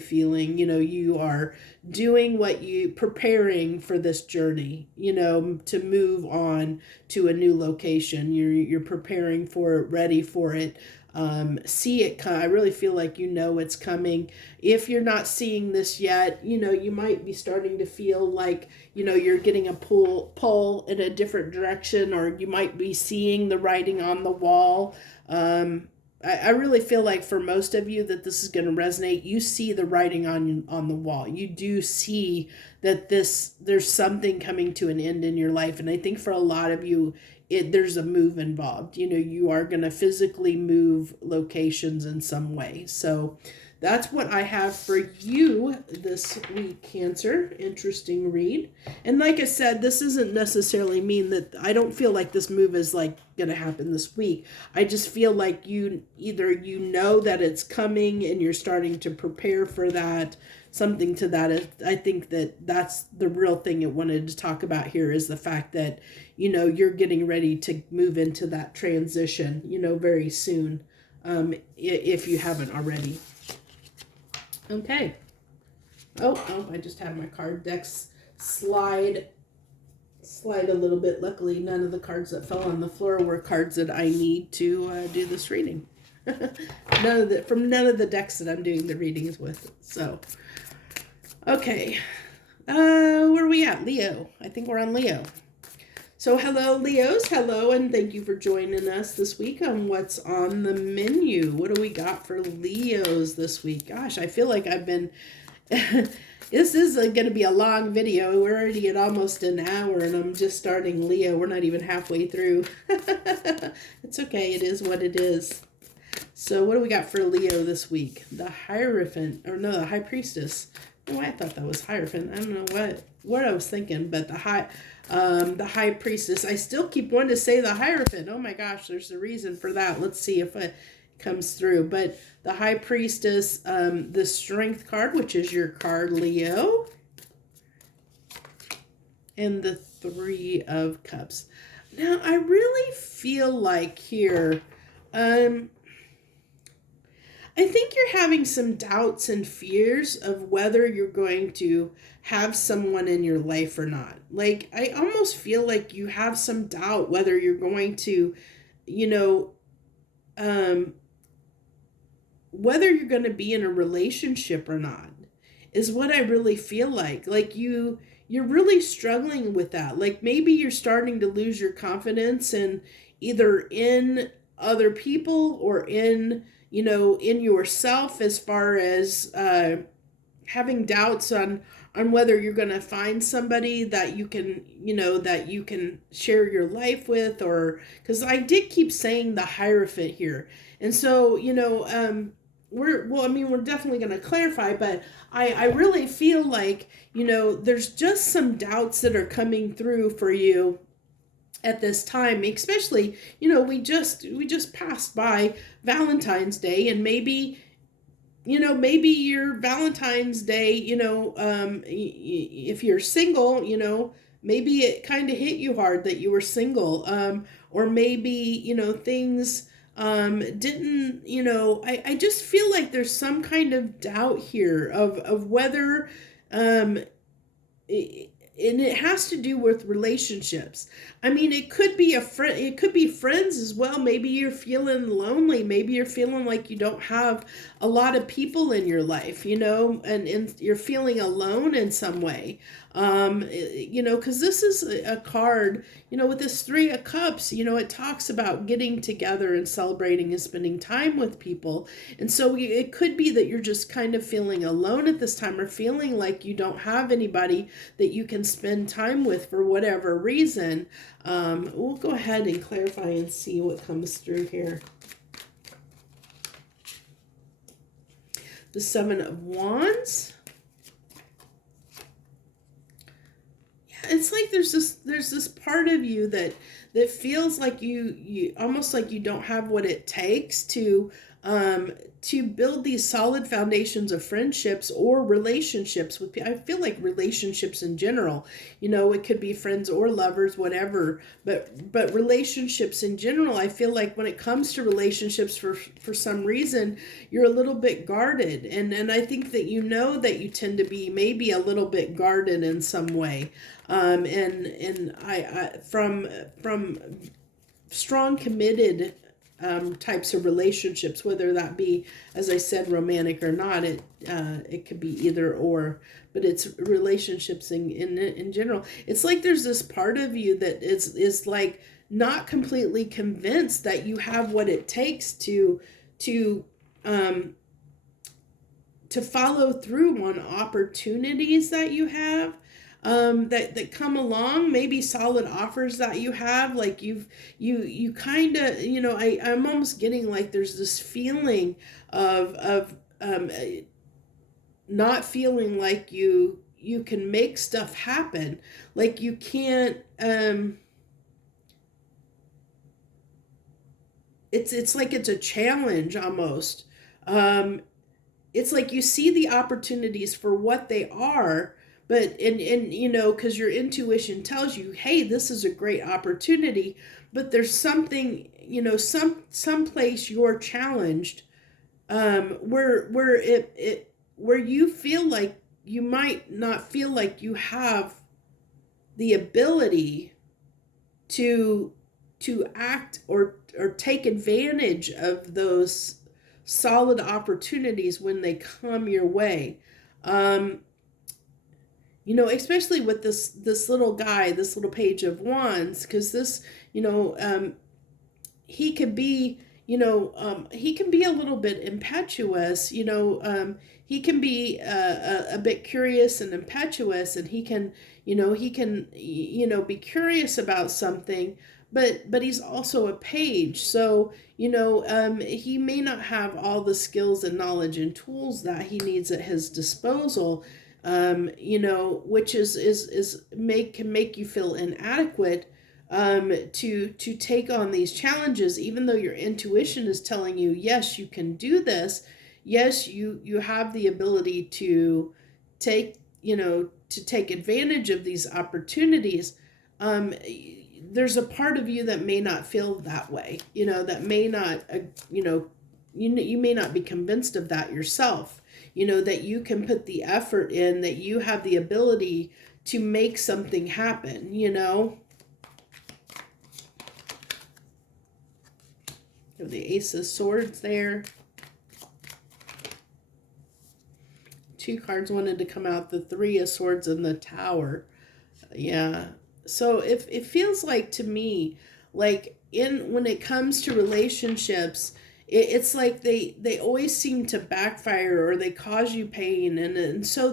feeling, you are doing preparing for this journey, to move on to a new location. You're preparing for it, ready for it. See it come. I really feel like it's coming. If you're not seeing this yet, you might be starting to feel like you're getting a pull in a different direction, or you might be seeing the writing on the wall. I really feel like for most of you that this is going to resonate. You see the writing on the wall. You do see that there's something coming to an end in your life, and I think for a lot of you, there's a move involved. You are going to physically move locations in some way. So that's what I have for you this week, Cancer. Interesting read. And like I said, this doesn't necessarily mean that I don't feel like this move is like going to happen this week. I just feel like you know that it's coming and you're starting to prepare for that. Something to that. I think that that's the real thing it wanted to talk about here, is the fact that, you're getting ready to move into that transition, very soon, if you haven't already. Okay. Oh, I just had my card decks slide a little bit. Luckily, none of the cards that fell on the floor were cards that I need to do this reading. None of the decks that I'm doing the readings with. So, okay. Where are we at? Leo. I think we're on Leo. So hello, Leos. Hello, and thank you for joining us this week on What's on the Menu. What do we got for Leos this week? Gosh, I feel like I've been... This is going to be a long video. We're already at almost an hour, and I'm just starting Leo. We're not even halfway through. It's okay. It is what it is. So what do we got for Leo this week? The Hierophant, or no, the High Priestess. Oh, I thought that was Hierophant. I don't know what I was thinking, but the High Priestess. I still keep wanting to say the Hierophant. Oh my gosh, there's a reason for that. Let's see if it comes through. But the High Priestess, the Strength card, which is your card, Leo, and the Three of Cups. Now, I really feel like here, I think you're having some doubts and fears of whether you're going to have someone in your life or not. Like, I almost feel like you have some doubt whether you're going to, whether you're going to be in a relationship or not, is what I really feel like. Like, you're really struggling with that. Like, maybe you're starting to lose your confidence in either in other people or in yourself, as far as having doubts on whether you're going to find somebody that you can share your life with, or because I did keep saying the Hierophant here. And so, we're definitely going to clarify, but I really feel like, there's just some doubts that are coming through for you at this time, especially, we just passed by Valentine's Day, and maybe your Valentine's Day, if you're single, maybe it kind of hit you hard that you were single, or maybe, things didn't, I just feel like there's some kind of doubt here of whether, and it has to do with relationships. I mean, it could be a friend, it could be friends as well. Maybe you're feeling lonely. Maybe you're feeling like you don't have a lot of people in your life, and you're feeling alone in some way. Because this is a card, with this Three of Cups, it talks about getting together and celebrating and spending time with people. And so it could be that you're just kind of feeling alone at this time, or feeling like you don't have anybody that you can spend time with for whatever reason. We'll go ahead and clarify and see what comes through here. The Seven of Wands. It's like there's this part of you that feels like you almost like you don't have what it takes to build these solid foundations of friendships or relationships with people. I feel like relationships in general, it could be friends or lovers, whatever, but relationships in general, I feel like when it comes to relationships, for some reason, you're a little bit guarded. And I think that that you tend to be maybe a little bit guarded in some way. And I from strong committed types of relationships, whether that be, as I said, romantic or not, it could be either or, but it's relationships in general. It's like there's this part of you that is like not completely convinced that you have what it takes to follow through on opportunities that you have. That come along, maybe solid offers that you have, like you kind of, I'm almost getting like there's this feeling of not feeling like you can make stuff happen, like you can't, it's like it's a challenge almost. It's like you see the opportunities for what they are, but and you know, because your intuition tells you, hey, this is a great opportunity, but there's something, you know, some place you're challenged, where where you feel like you might not feel like you have the ability to act or take advantage of those solid opportunities when they come your way. You know, especially with this little guy, this little page of wands, because this, you know, he could be, you know, he can be a little bit impetuous, you know, he can be a bit curious and impetuous, and he can, you know, be curious about something, but he's also a page. So, you know, he may not have all the skills and knowledge and tools that he needs at his disposal, you know, which can make you feel inadequate, to take on these challenges, even though your intuition is telling you, yes, you can do this. Yes, you have the ability to take, you know, to take advantage of these opportunities. There's a part of you that may not feel that way, you know, that may not, you know, you may not be convinced of that yourself, you know, that you can put the effort in, that you have the ability to make something happen, you know. The Ace of Swords there. Two cards wanted to come out, the Three of Swords and the Tower. Yeah. So if it feels like to me, like when it comes to relationships, it's like they always seem to backfire, or they cause you pain. And so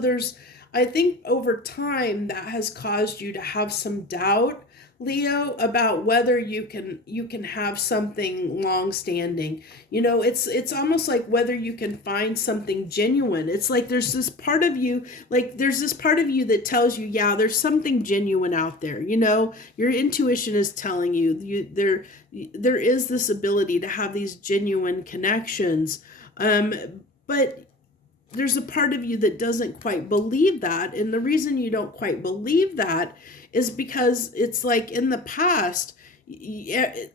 I think over time that has caused you to have some doubt, Leo, about whether you can have something long standing. You know, it's almost like whether you can find something genuine. It's like there's this part of you that tells you, yeah, there's something genuine out there. You know, your intuition is telling you there is this ability to have these genuine connections. But there's a part of you that doesn't quite believe that. And the reason you don't quite believe that is because it's like in the past, like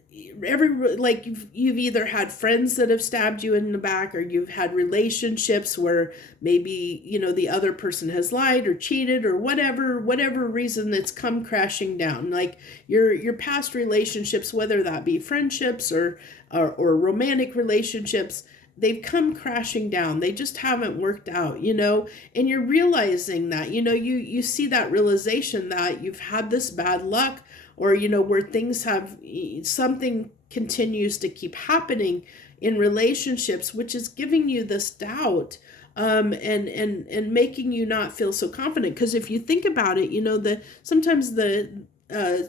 you've either had friends that have stabbed you in the back, or you've had relationships where maybe, you know, the other person has lied or cheated, or whatever reason that's come crashing down. Like your past relationships, whether that be friendships or romantic relationships, they've come crashing down. They just haven't worked out, you know, and you're realizing that, you know, you see that realization that you've had this bad luck, or, you know, where things have, something continues to keep happening in relationships, which is giving you this doubt, and making you not feel so confident. Because if you think about it, you know, sometimes the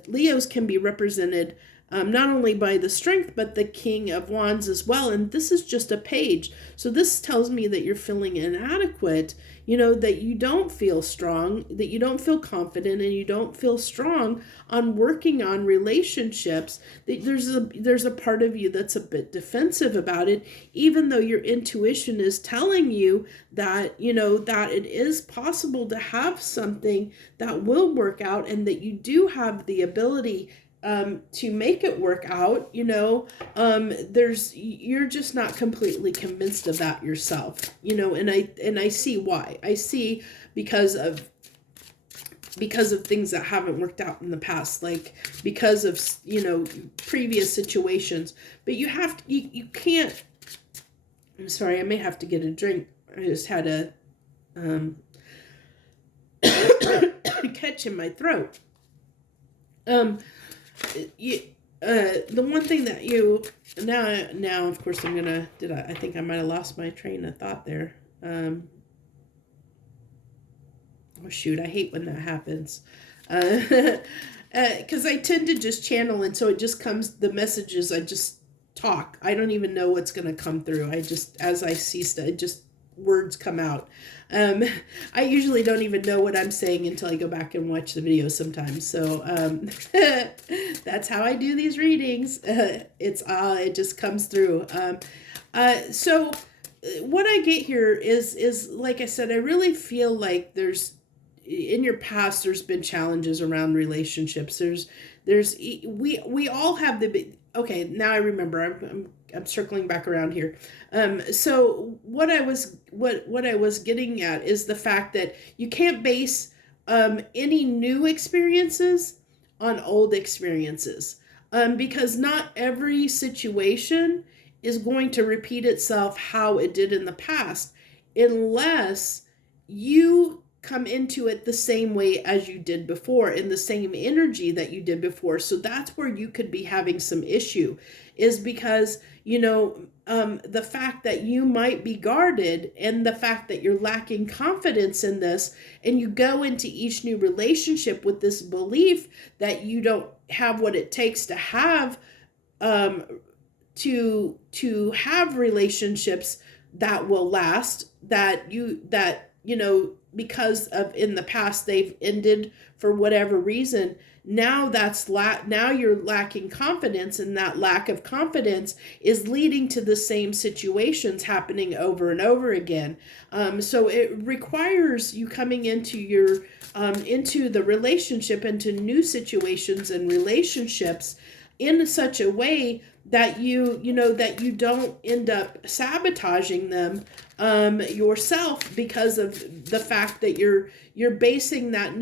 Leos can be represented, not only by the strength, but the King of Wands as well. And this is just a page. So this tells me that you're feeling inadequate, you know, that you don't feel strong, that you don't feel confident, and you don't feel strong on working on relationships. There's a part of you that's a bit defensive about it, even though your intuition is telling you that, you know, that it is possible to have something that will work out, and that you do have the ability to make it work out, you know. You're just not completely convinced of that yourself, you know, and I see why. I see because of things that haven't worked out in the past, like because of, you know, previous situations. But you can't, I'm sorry, I may have to get a drink. I just had a catch in my throat. The one thing that you now of course I'm gonna I think I might have lost my train of thought there. Oh shoot, I hate when that happens, because I tend to just channel, and so it just comes, the messages, I just talk, I don't even know what's gonna come through. I just, as I see stuff, words come out. I usually don't even know what I'm saying until I go back and watch the video sometimes. So that's how I do these readings. It just comes through. So what I get here is like I said, I really feel like in your past there's been challenges around relationships. We all have okay, now I remember. I'm circling back around here. So what I was getting at is the fact that you can't base any new experiences on old experiences, because not every situation is going to repeat itself how it did in the past, unless you come into it the same way as you did before, in the same energy that you did before. So that's where you could be having some issue, is because, the fact that you might be guarded, and the fact that you're lacking confidence in this, and you go into each new relationship with this belief that you don't have what it takes to have to have relationships that will last, that because of in the past they've ended for whatever reason. Now now you're lacking confidence, and that lack of confidence is leading to the same situations happening over and over again. So it requires you coming into into the relationship, into new situations and relationships, in such a way that that you don't end up sabotaging them yourself, because of the fact that you're basing that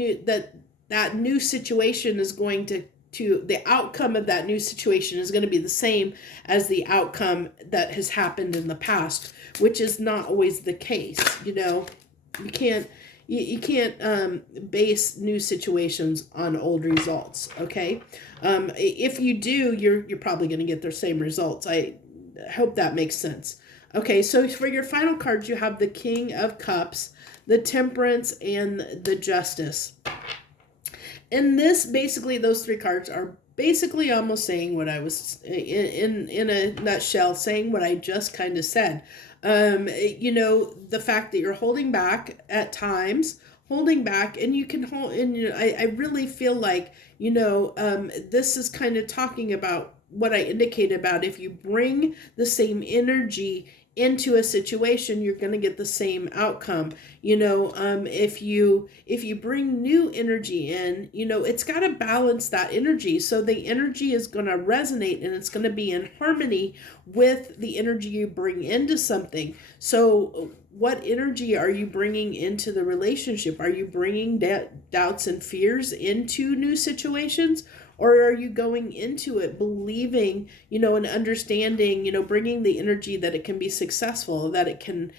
new situation is going to the outcome of that new situation is going to be the same as the outcome that has happened in the past, which is not always the case. You can't base new situations on old results. Okay. If you do, you're probably going to get the same results. I hope that makes sense. Okay. So for your final cards, you have the King of Cups, the Temperance, and the Justice. And basically, those three cards are basically almost saying what I was, in a nutshell, saying what I just kind of said. The fact that you're holding back at times, and you can hold, and I really feel like, this is kind of talking about what I indicated about, if you bring the same energy into a situation, you're going to get the same outcome. If you bring new energy in, it's got to balance that energy. So the energy is going to resonate, and it's going to be in harmony with the energy you bring into something. So what energy are you bringing into the relationship? Are you bringing doubts and fears into new situations? Or are you going into it believing, and understanding, bringing the energy that it can be successful, that it can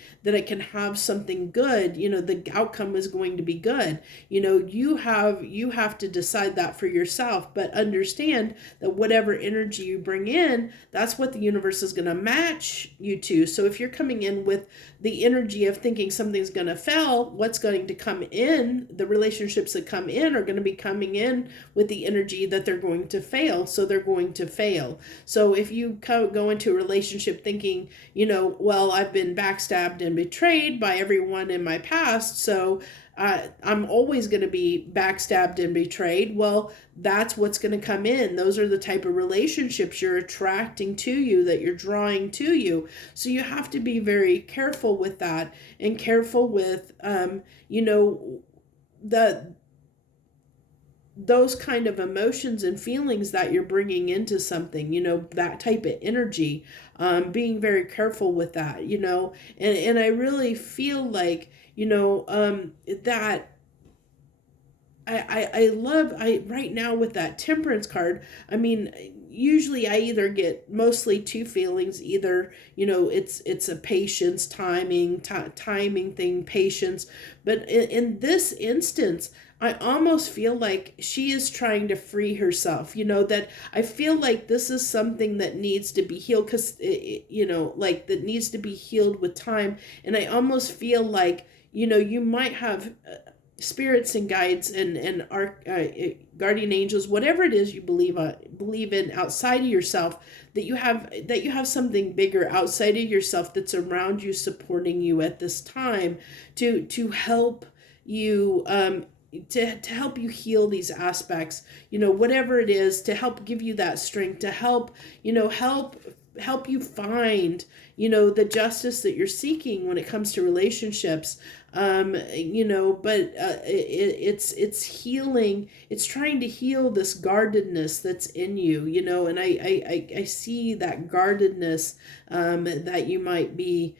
have something good, the outcome is going to be good. You have to decide that for yourself, but understand that whatever energy you bring in, that's what the universe is going to match you to. So if you're coming in with the energy of thinking something's going to fail, what's going to come in, the relationships that come in are going to be coming in with the energy that they're going to fail. So they're going to fail. So if you go into a relationship thinking, well, I've been backstabbed and betrayed by everyone in my past, so I'm always going to be backstabbed and betrayed. Well, that's what's going to come in. Those are the type of relationships you're attracting to you, that you're drawing to you. So you have to be very careful with that, and careful with, those kind of emotions and feelings that you're bringing into something, that type of energy, being very careful with that, and I really feel like, that I right now with that Temperance card, I mean, usually I either get mostly two feelings, either, it's a patience, timing thing, patience. But in this instance, I almost feel like she is trying to free herself, that I feel like this is something that needs to be healed, because, like that needs to be healed with time. And I almost feel like, you might have spirits and guides and guardian angels, whatever it is you believe in outside of yourself, that you have something bigger outside of yourself that's around you, supporting you at this time to help you to help you heal these aspects, whatever it is, to help give you that strength, to help help you find the justice that you're seeking when it comes to relationships. It's healing. It's trying to heal this guardedness that's in you, and I see that guardedness that you might be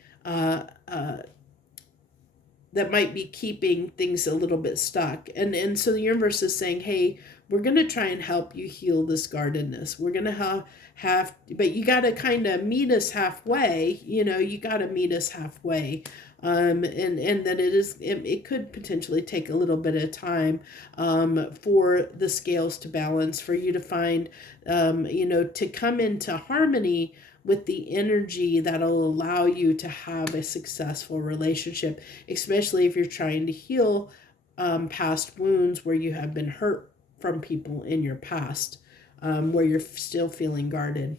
that might be keeping things a little bit stuck. And so the universe is saying, hey, we're going to try and help you heal this guardedness. We're going to have, but you got to kind of meet us halfway. You got to meet us halfway. And that it could potentially take a little bit of time for the scales to balance, for you to find, to come into harmony with the energy that'll allow you to have a successful relationship, especially if you're trying to heal past wounds where you have been hurt from people in your past, where you're still feeling guarded.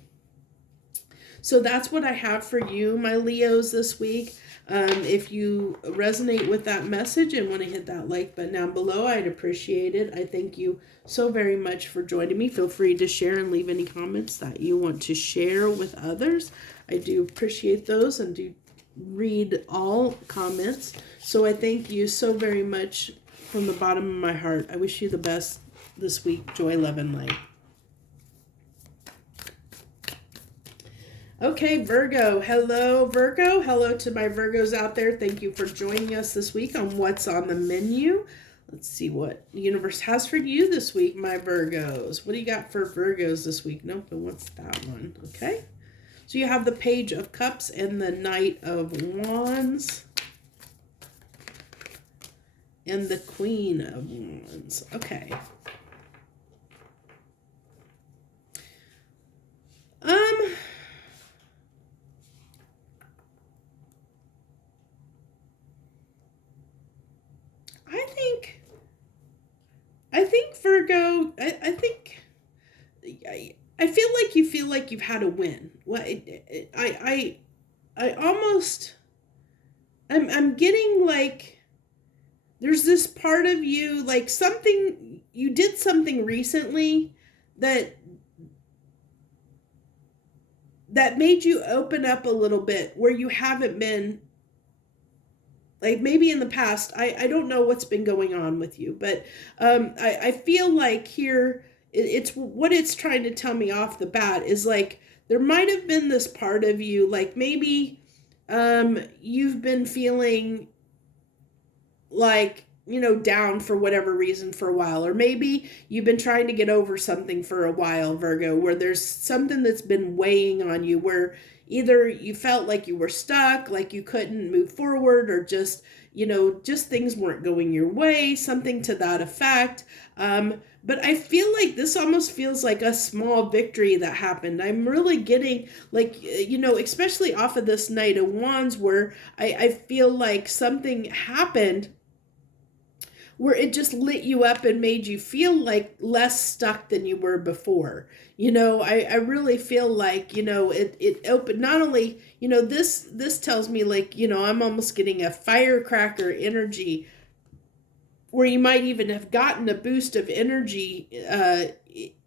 So that's what I have for you, my Leos, this week. If you resonate with that message and want to hit that like button down below, I'd appreciate it. I thank you so very much for joining me. Feel free to share and leave any comments that you want to share with others. I do appreciate those and do read all comments. So I thank you so very much from the bottom of my heart. I wish you the best this week. Joy, love, and light. Okay, Virgo. Hello, Virgo. Hello to my Virgos out there. Thank you for joining us this week on What's on the Menu. Let's see what the universe has for you this week, my Virgos. What do you got for Virgos this week? Nope, but what's that one? Okay. So you have the Page of Cups and the Knight of Wands and the Queen of Wands. Okay. I think Virgo, I feel like you've had a win. Well, I'm getting like, there's this part of you, like you did something recently that made you open up a little bit where you haven't been. Like maybe in the past, I don't know what's been going on with you, but I feel like here, it's what it's trying to tell me off the bat is like, there might have been this part of you, like maybe you've been feeling like, down for whatever reason for a while, or maybe you've been trying to get over something for a while, Virgo, where there's something that's been weighing on you, where either you felt like you were stuck, like you couldn't move forward, or just things weren't going your way, something to that effect. But I feel like this almost feels like a small victory that happened. I'm really getting like, especially off of this Knight of Wands, where I feel like something happened where it just lit you up and made you feel like less stuck than you were before. I really feel like, it opened, not only, this tells me like, I'm almost getting a firecracker energy where you might even have gotten a boost of energy.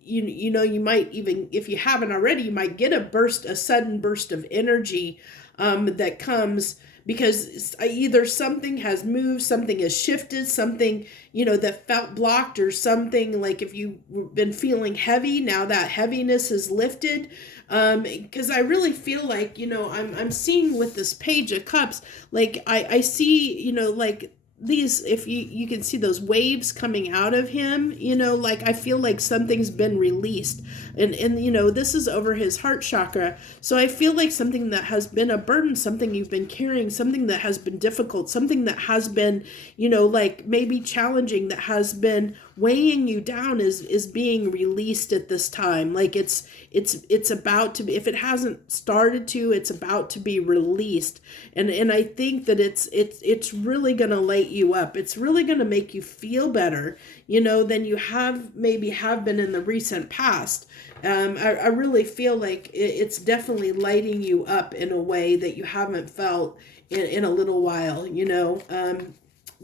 You might even, if you haven't already, you might get a sudden burst of energy that comes because either something has moved, something has shifted, something, that felt blocked, or something like if you've been feeling heavy, now that heaviness is lifted. Because I really feel like, I'm seeing with this Page of Cups, like I see, like these, if you can see those waves coming out of him, like I feel like something's been released. And you know, this is over his heart chakra. So I feel like something that has been a burden, something you've been carrying, something that has been difficult, something that has been, you know, like maybe challenging, that has been weighing you down is being released at this time. Like it's about to be, if it hasn't started to, it's about to be released. And I think that it's really going to light you up. It's really going to make you feel better, you know, than you maybe have been in the recent past. I really feel like it's definitely lighting you up in a way that you haven't felt in a little while, you know.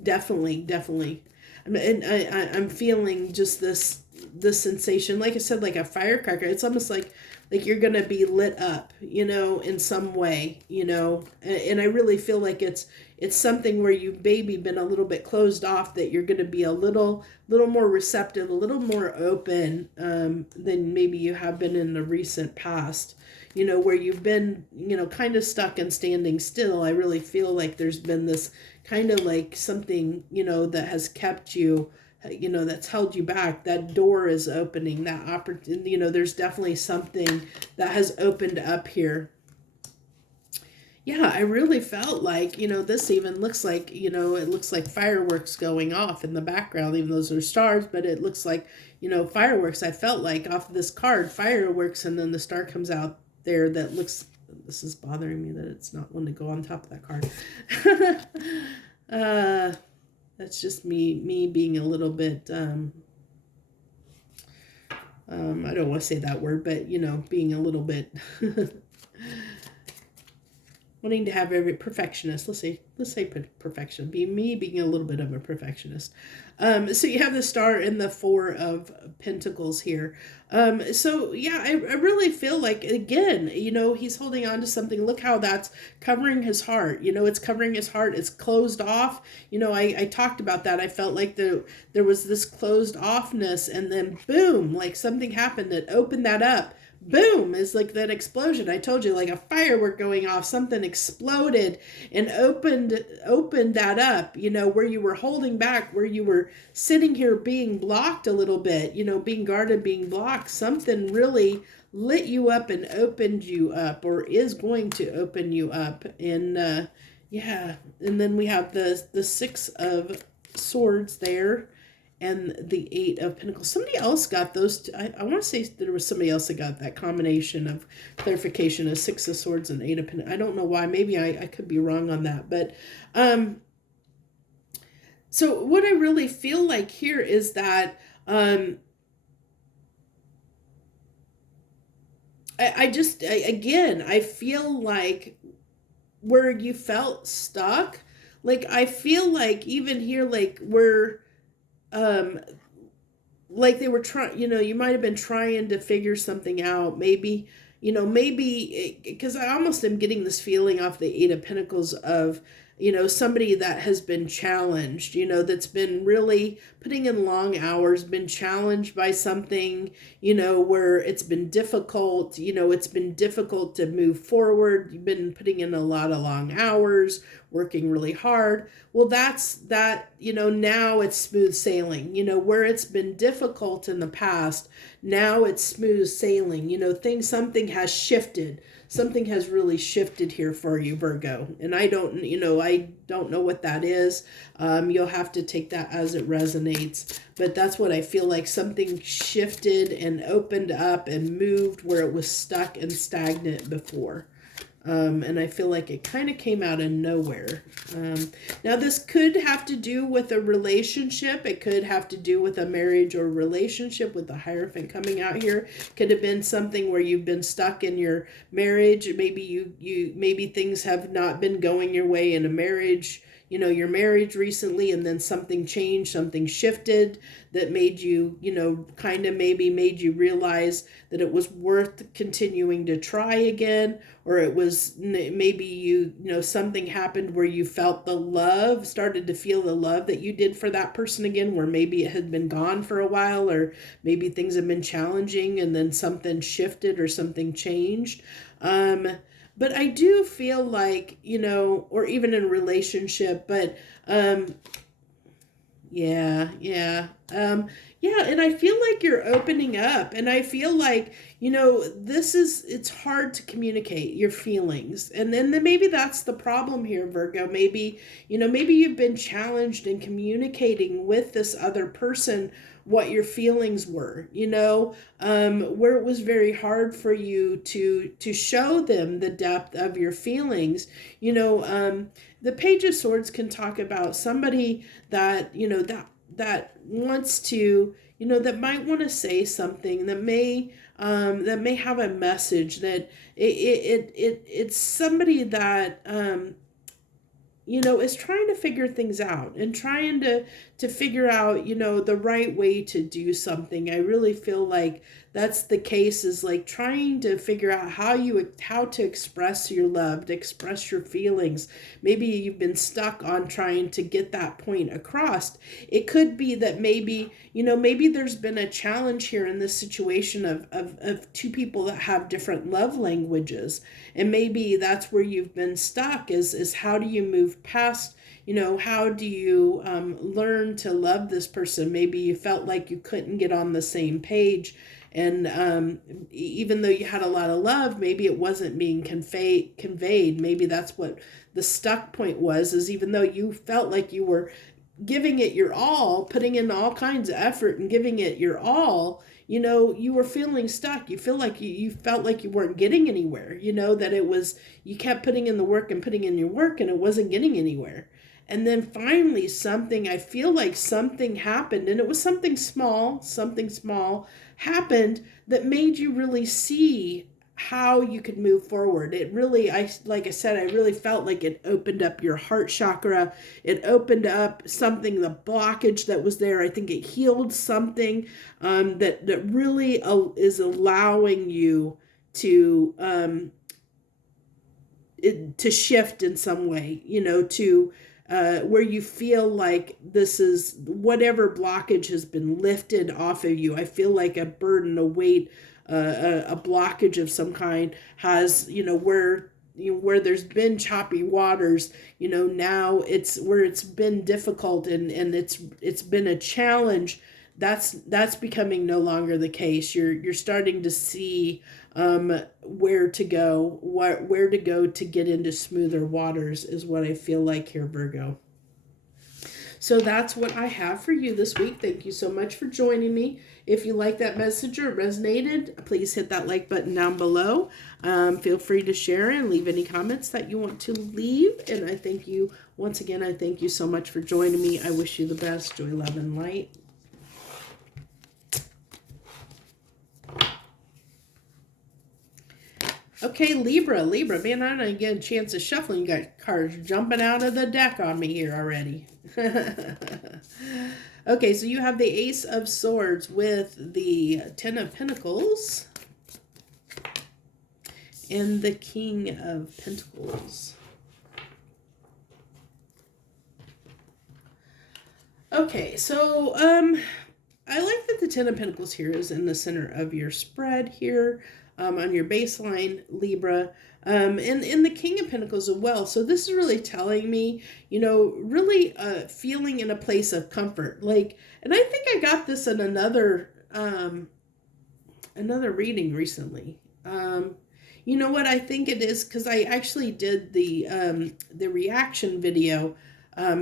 Definitely. And I'm feeling just this sensation, like I said, like a firecracker. It's almost like you're gonna be lit up, you know, in some way, you know. And I really feel like it's something where you've maybe been a little bit closed off, that you're gonna be a little more receptive, a little more open than maybe you have been in the recent past. You know, where you've been, you know, kind of stuck and standing still. I really feel like there's been this kind of like something, you know, that has kept you, you know, that's held you back. That door is opening, that opportunity, you know, there's definitely something that has opened up here. Yeah, I really felt like, you know, this even looks like, you know, it looks like fireworks going off in the background, even though those are stars, but it looks like, you know, fireworks. I felt like off of this card, fireworks, and then the star comes out there that looks, this is bothering me that it's not one to go on top of that card. That's just me being a little bit, I don't want to say that word, but, you know, being a little bit wanting to have every perfectionist. Let's say perfection. Being a little bit of a perfectionist. So you have the star and the Four of Pentacles here. So yeah, I really feel like, again, you know, he's holding on to something. Look how that's covering his heart. You know, it's covering his heart. It's closed off. You know, I talked about that. I felt like there was this closed offness, and then boom, like something happened that opened that up. Boom is like that explosion. I told you, like a firework going off, something exploded and opened that up, you know, where you were holding back, where you were sitting here being blocked a little bit, you know, being guarded, being blocked. Something really lit you up and opened you up, or is going to open you up. And yeah, and then we have the Six of Swords there, and the Eight of Pentacles. Somebody else got those. I want to say there was somebody else that got that combination of clarification of Six of Swords and Eight of Pentacles. I don't know why. Maybe I could be wrong on that. But so what I really feel like here is that I feel like where you felt stuck, like I feel like even here, like where like they were trying, you know, you might have been trying to figure something out, maybe, you know, maybe because I almost am getting this feeling off the Eight of Pentacles of, you know, somebody that has been challenged, you know, that's been really putting in long hours, been challenged by something, you know, where it's been difficult, you know, it's been difficult to move forward. You've been putting in a lot of long hours, working really hard. Well, that's that, you know, now it's smooth sailing, you know, where it's been difficult in the past, now it's smooth sailing, you know, something has shifted. Something has really shifted here for you, Virgo. And I don't know what that is. You'll have to take that as it resonates. But that's what I feel like. Something shifted and opened up and moved where it was stuck and stagnant before. And I feel like it kind of came out of nowhere. Now, this could have to do with a relationship. It could have to do with a marriage or relationship, with the Hierophant coming out here. Could have been something where you've been stuck in your marriage. Maybe maybe things have not been going your way in a marriage, you know, your marriage recently, and then something changed, something shifted that made you, you know, kind of maybe made you realize that it was worth continuing to try again, or it was maybe you know, something happened where you felt the love, started to feel the love that you did for that person again, where maybe it had been gone for a while, or maybe things have been challenging and then something shifted or something changed. But I do feel like, you know, or even in a relationship, but Yeah, yeah. Yeah, and I feel like you're opening up, and I feel like, it's hard to communicate your feelings. And then maybe that's the problem here, Virgo. Maybe, maybe you've been challenged in communicating with this other person what your feelings were, where it was very hard for you to show them the depth of your feelings. The Page of Swords can talk about somebody that that wants to, that might want to say something, that may have a message, that it's somebody that is trying to figure things out and trying to figure out, the right way to do something. I really feel like that's the case, is like trying to figure out how to express your love, to express your feelings. Maybe you've been stuck on trying to get that point across. It could be that maybe there's been a challenge here in this situation of two people that have different love languages. And maybe that's where you've been stuck, is how do you move past, how do you learn to love this person? Maybe you felt like you couldn't get on the same page. And even though you had a lot of love, maybe it wasn't being conveyed. Maybe that's what the stuck point was, is even though you felt like you were giving it your all, putting in all kinds of effort and giving it your all, you were feeling stuck. You feel like you felt like you weren't getting anywhere, that it was, you kept putting in the work and putting in your work and it wasn't getting anywhere. And then finally I feel like something happened, and it was something small happened that made you really see how you could move forward. It really, like I said, I really felt like it opened up your heart chakra. It opened up something, the blockage that was there. I think it healed something that really is allowing you to shift in some way, to where you feel like this is, whatever blockage has been lifted off of you. I feel like a burden, a weight, a blockage of some kind has, where there's been choppy waters, now it's where it's been difficult and it's been a challenge. That's becoming no longer the case. You're starting to see where to go to get into smoother waters, is what I feel like here, Virgo. So that's what I have for you this week. Thank you so much for joining me. If you like that message or resonated, please hit that like button down below. Feel free to share and leave any comments that you want to leave. And I thank you once again. I thank you so much for joining me. I wish you the best. Joy, love, and light. Okay, Libra, man, I don't get a chance of shuffling. You got cards jumping out of the deck on me here already. Okay, so you have the Ace of Swords with the Ten of Pentacles and the King of Pentacles. Okay, so I like that the Ten of Pentacles here is in the center of your spread here. On your baseline, Libra, and the King of Pentacles as well. So this is really telling me, really feeling in a place of comfort. Like, and I think I got this in another reading recently. You know what I think it is, because I actually did the reaction video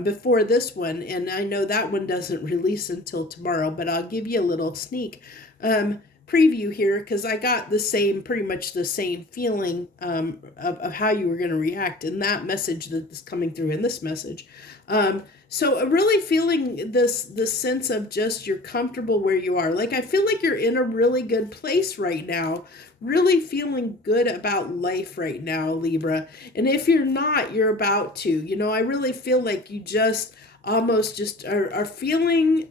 before this one, and I know that one doesn't release until tomorrow, but I'll give you a little sneak preview here, because I got pretty much the same feeling of how you were going to react in that message that is coming through in this message. So really feeling this sense of just you're comfortable where you are. Like, I feel like you're in a really good place right now, really feeling good about life right now, Libra. And if you're not, you're about to. I really feel like you just almost just are feeling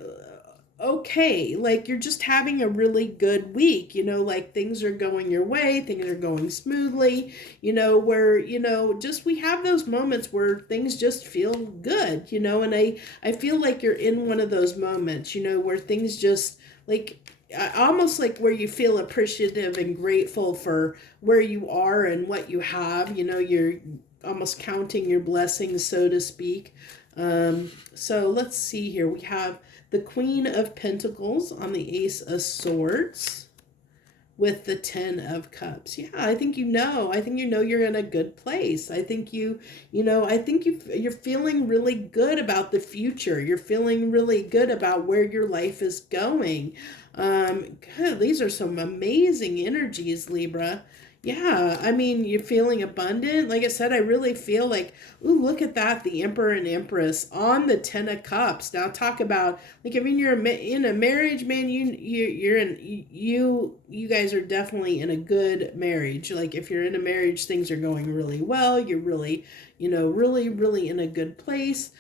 okay, like you're just having a really good week, like things are going your way, things are going smoothly, where, just we have those moments where things just feel good, and I feel like you're in one of those moments, where things just like, almost like where you feel appreciative and grateful for where you are and what you have, you're almost counting your blessings, so to speak. So let's see here. We have the Queen of Pentacles on the Ace of Swords with the 10 of Cups. Yeah, I think you're in a good place. I think you're feeling really good about the future. You're feeling really good about where your life is going. Good, these are some amazing energies, Libra. Yeah, I mean, you're feeling abundant. Like I said, I really feel like, ooh, look at that, the Emperor and Empress on the 10 of Cups. Now talk about, like, I mean, you're in a marriage, man, you guys are definitely in a good marriage. Like, if you're in a marriage, things are going really well. You're really, really in a good place.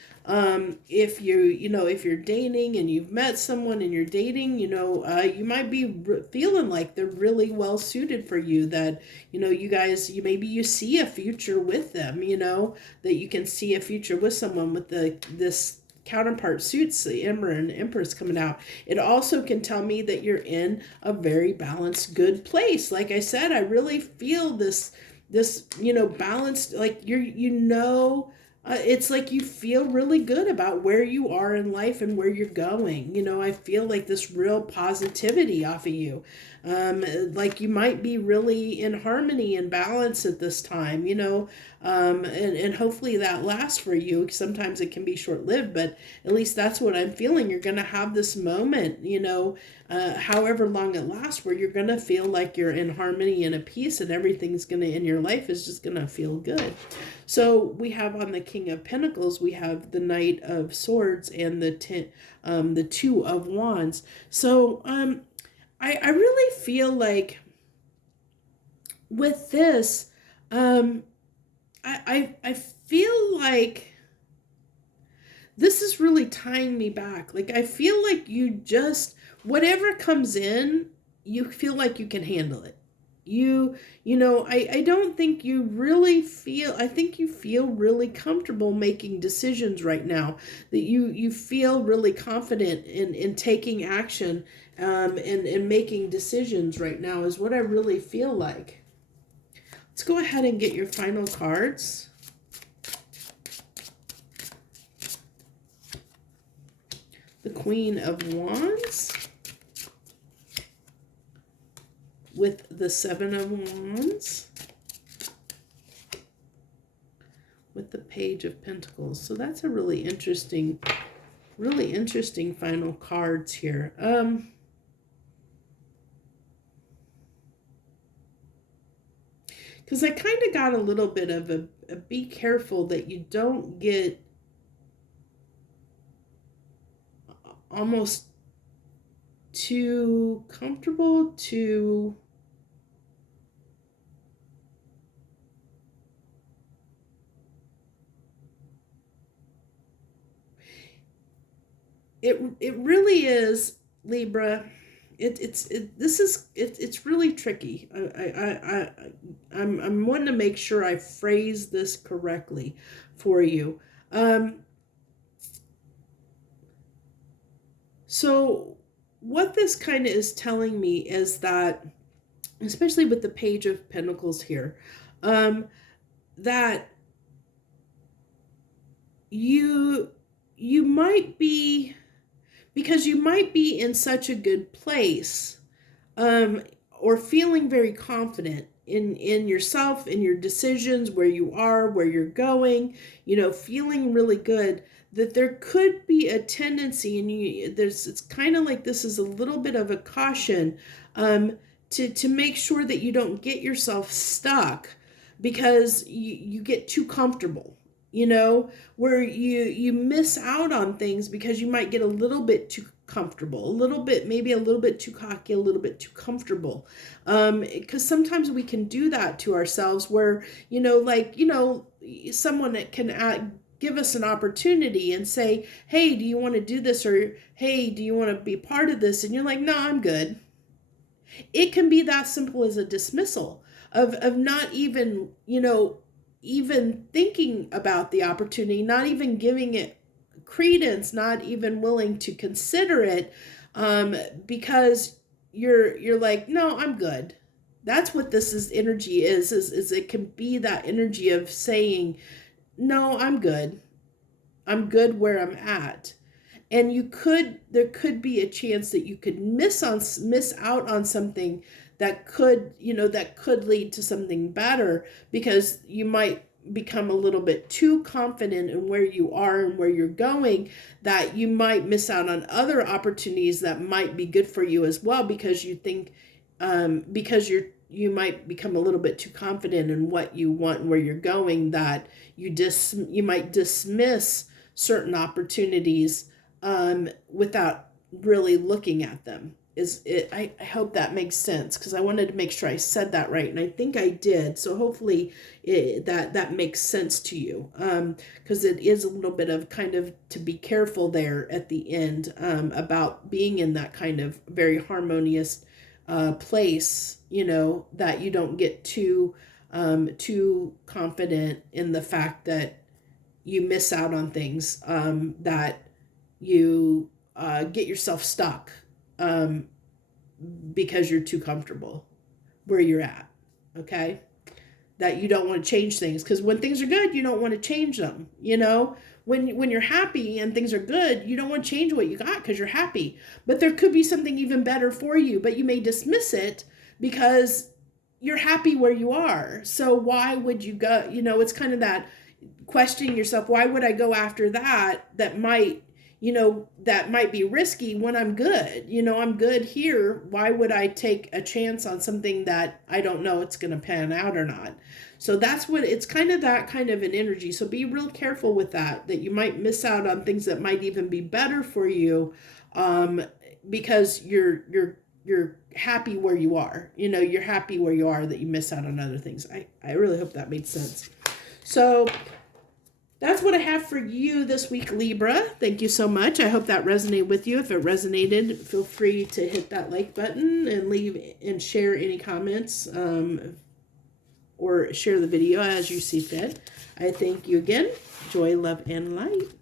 If if you're dating and you've met someone and you're dating, you might be feeling like they're really well suited for you, that, you guys, maybe you see a future with them, that you can see a future with someone with this counterpart suits, the Emperor and Empress coming out. It also can tell me that you're in a very balanced, good place. Like I said, I really feel this, balanced, like it's like you feel really good about where you are in life and where you're going. I feel like this real positivity off of you. Like you might be really in harmony and balance at this time, and hopefully that lasts for you. Sometimes it can be short-lived, but at least that's what I'm feeling. You're going to have this moment, however long it lasts, where you're going to feel like you're in harmony and a peace, and everything's going to, in your life is just going to feel good. So we have on the King of Pentacles, we have the Knight of Swords and the Two of Wands. So I really feel like with this, I feel like this is really tying me back. Like, I feel like whatever comes in, you feel like you can handle it. I don't think you really feel, I think you feel really comfortable making decisions right now, that you feel really confident in taking action, and making decisions right now is what I really feel like. Let's go ahead and get your final cards. The Queen of Wands with the Seven of Wands with the Page of Pentacles. So that's a really interesting final cards here. Because I kind of got a little bit of a be careful that you don't get almost too comfortable, it really is, Libra. It's really tricky. I'm wanting to make sure I phrase this correctly for you. So what this kind of is telling me is that, especially with the Page of Pentacles here, that you might be, because you might be in such a good place, or feeling very confident in yourself, in your decisions, where you are, where you're going, feeling really good, that there could be a tendency, and it's kind of like this is a little bit of a caution, to make sure that you don't get yourself stuck because you get too comfortable, where you miss out on things because you might get a little bit too comfortable, maybe a little bit too cocky, a little bit too comfortable. Because sometimes we can do that to ourselves, where, someone that can give us an opportunity and say, hey, do you want to do this? Or, hey, do you want to be part of this? And you're like, no, I'm good. It can be that simple as a dismissal of not even, even thinking about the opportunity, not even giving it credence, not even willing to consider it, because you're like, no, I'm good. That's what this energy is it can be that energy of saying, no, I'm good. I'm good where I'm at. And there could be a chance that you could miss out on something that could, that could lead to something better, because you might become a little bit too confident in where you are and where you're going, that you might miss out on other opportunities that might be good for you as well, because you think, because you might become a little bit too confident in what you want and where you're going, that you might dismiss certain opportunities without really looking at them. I hope that makes sense, because I wanted to make sure I said that right, and I think I did. So hopefully that makes sense to you, because it is a little bit of kind of to be careful there at the end, about being in that kind of very harmonious place, that you don't get too confident in the fact that you miss out on things, that you get yourself stuck because you're too comfortable where you're at, okay? That you don't want to change things, because when things are good, you don't want to change them, When you're happy and things are good, you don't want to change what you got because you're happy. But there could be something even better for you, but you may dismiss it because you're happy where you are. So why would you go? It's kind of that questioning yourself, why would I go after that might be risky when I'm good? I'm good here. Why would I take a chance on something that I don't know it's going to pan out or not? So that's what it's kind of, that kind of an energy. So be real careful with that you might miss out on things that might even be better for you, because you're happy where you are. You're happy where you are, that you miss out on other things. I really hope that made sense. So that's what I have for you this week, Libra. Thank you so much. I hope that resonated with you. If it resonated, feel free to hit that like button and leave and share any comments, or share the video as you see fit. I thank you again. Joy, love, and light.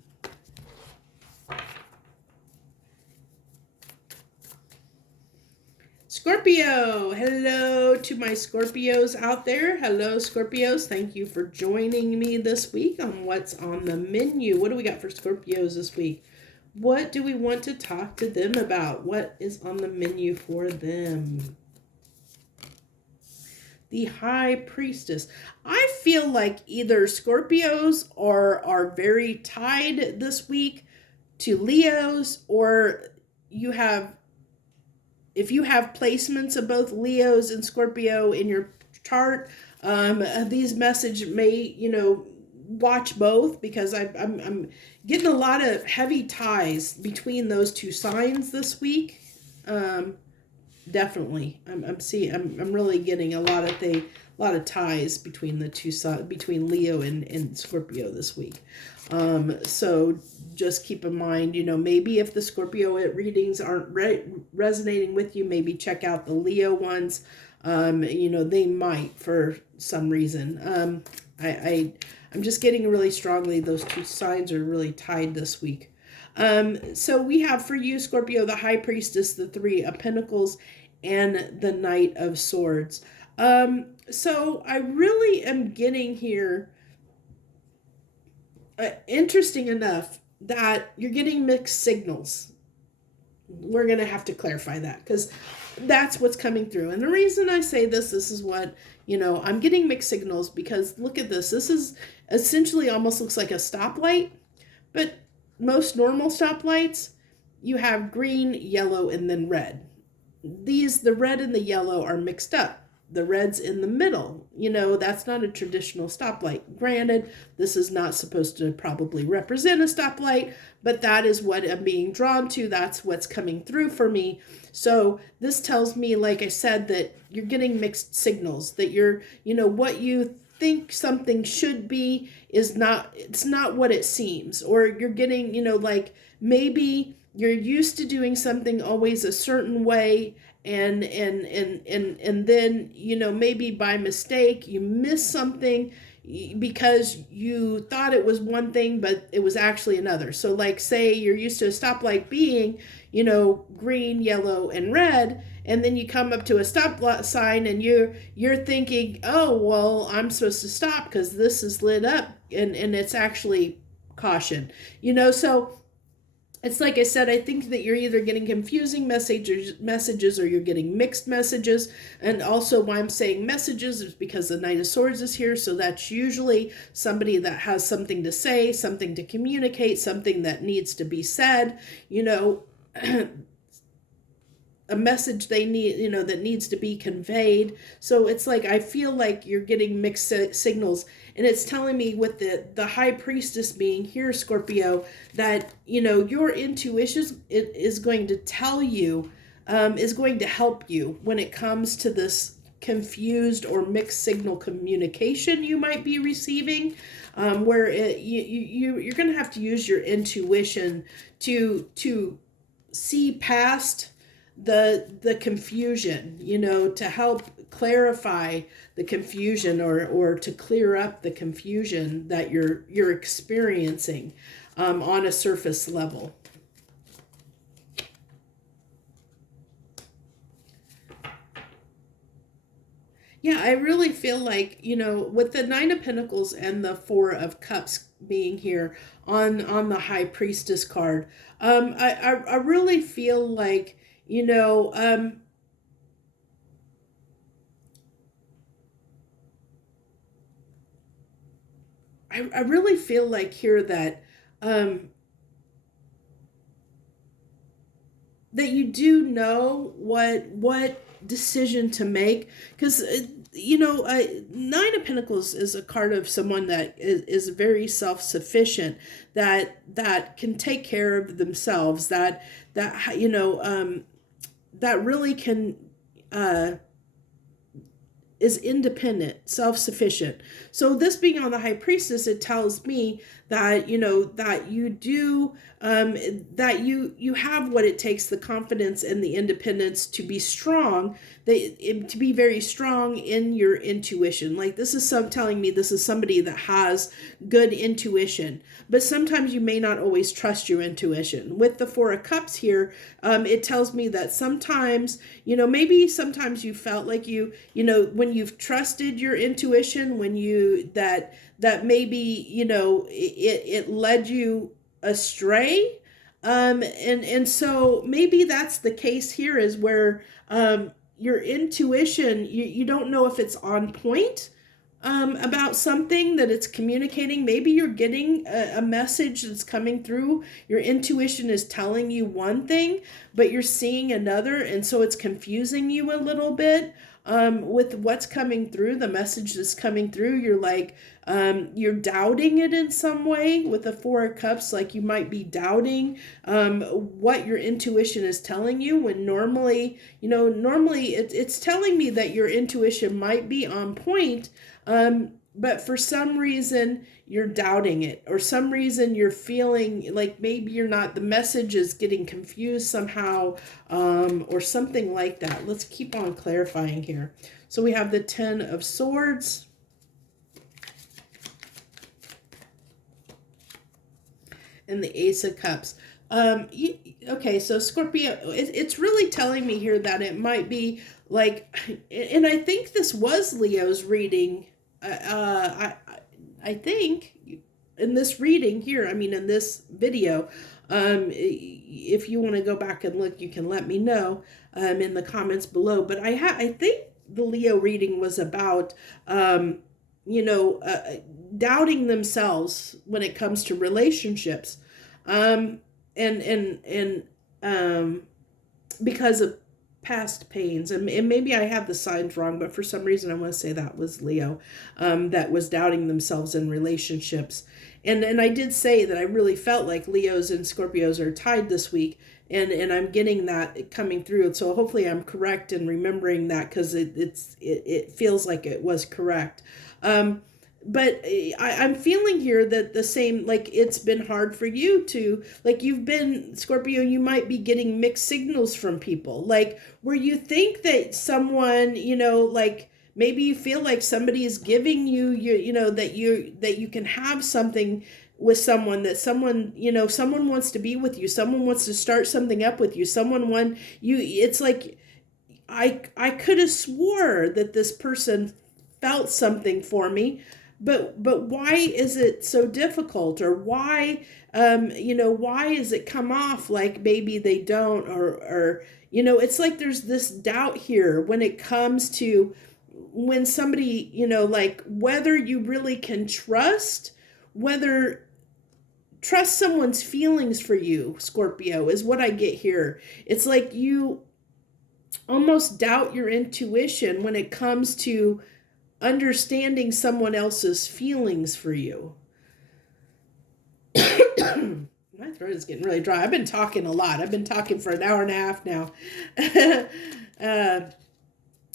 Scorpio, hello to my Scorpios out there. Hello, Scorpios. Thank you for joining me this week on What's on the Menu. What do we got for Scorpios this week? What do we want to talk to them about? What is on the menu for them? The High Priestess. I feel like either Scorpios are very tied this week to Leos, or if you have placements of both Leos and Scorpio in your chart, these message may, watch both, because I'm getting a lot of heavy ties between those two signs this week. Definitely, I'm really getting a lot of ties between the two between Leo and Scorpio this week. So just keep in mind, maybe if the Scorpio I'm resonating with you, maybe check out the Leo ones. They might for some reason. I'm just getting really strongly those two signs are really tied this week. So we have for you, Scorpio, the High Priestess, the Three of Pentacles, and the Knight of Swords. So I really am getting here, interesting enough, that you're getting mixed signals. We're going to have to clarify that, because that's what's coming through. And the reason I say this is what, I'm getting mixed signals, because look at this. This is essentially almost looks like a stoplight, but most normal stoplights, you have green, yellow, and then red. The red and the yellow are mixed up. The red's in the middle. That's not a traditional stoplight. Granted, this is not supposed to probably represent a stoplight, but that is what I'm being drawn to. That's what's coming through for me. So this tells me, like I said, that you're getting mixed signals, that you're, what you think something should be it's not what it seems. Or you're getting, like maybe you're used to doing something always a certain way, and then, maybe by mistake you miss something because you thought it was one thing, but it was actually another. So like, say you're used to a stoplight being, green, yellow, and red, and then you come up to a stop sign and you're thinking, oh, well, I'm supposed to stop because this is lit up, and it's actually caution, so it's like I said, I think that you're either getting confusing messages or you're getting mixed messages. And also why I'm saying messages is because the Knight of Swords is here. So that's usually somebody that has something to say, something to communicate, something that needs to be said, a message they need, that needs to be conveyed. So it's like, I feel like you're getting mixed signals. And it's telling me with the High Priestess being here, Scorpio, that, your intuition is going to tell you, is going to help you when it comes to this confused or mixed signal communication you might be receiving, where you're going to have to use your intuition to see past the confusion, to help clarify the confusion or to clear up the confusion that you're experiencing on a surface level. Yeah, I really feel like, with the Nine of Pentacles and the Four of Cups being here on the High Priestess card, I really feel like, I really feel like here that that you do know what decision to make, because Nine of Pentacles is a card of someone that is very self-sufficient, that can take care of themselves, that really can is independent, self-sufficient. So this being on the High Priestess, it tells me that that you do that you have what it takes, the confidence and the independence to be strong, to be very strong in your intuition. Like, this is telling me this is somebody that has good intuition, but sometimes you may not always trust your intuition. With the Four of Cups here, it tells me that sometimes, maybe sometimes you felt like when you've trusted your intuition, when that maybe, it led you astray. And so maybe that's the case here, is where your intuition, you don't know if it's on point about something that it's communicating. Maybe you're getting a message that's coming through. Your intuition is telling you one thing, but you're seeing another. And so it's confusing you a little bit with what's coming through, the message that's coming through. You're like, you're doubting it in some way with the Four of Cups. Like, you might be doubting what your intuition is telling you, when normally it's telling me that your intuition might be on point, but for some reason you're doubting it, or some reason you're feeling like maybe you're not, the message is getting confused somehow, or something like that. Let's keep on clarifying here. So we have the Ten of Swords, and the Ace of Cups. Okay, so Scorpio, it's really telling me here that it might be like, and I think this was Leo's reading. I think in this reading here, in this video, if you want to go back and look, you can let me know in the comments below. But I think the Leo reading was about doubting themselves when it comes to relationships, and because of past pains, and maybe I have the signs wrong, but for some reason I want to say that was Leo, that was doubting themselves in relationships. And I did say that I really felt like Leos and Scorpios are tied this week, and I'm getting that coming through. So hopefully I'm correct in remembering that, because it feels like it was correct. But I'm feeling here that the same, like, it's been hard for you to, like, you've been, Scorpio, you might be getting mixed signals from people, like, where you think that someone, like, maybe you feel like somebody is giving you, that you can have something with someone, that someone, someone wants to be with you, someone wants to start something up with you, it's like, I could have swore that this person felt something for me. but why is it so difficult? Or why, why is it come off like maybe they don't? Or it's like there's this doubt here when it comes to when somebody, like whether you really can trust someone's feelings for you, Scorpio, is what I get here. It's like you almost doubt your intuition when it comes to understanding someone else's feelings for you. My throat is getting really dry. I've been talking a lot. I've been talking for an hour and a half now.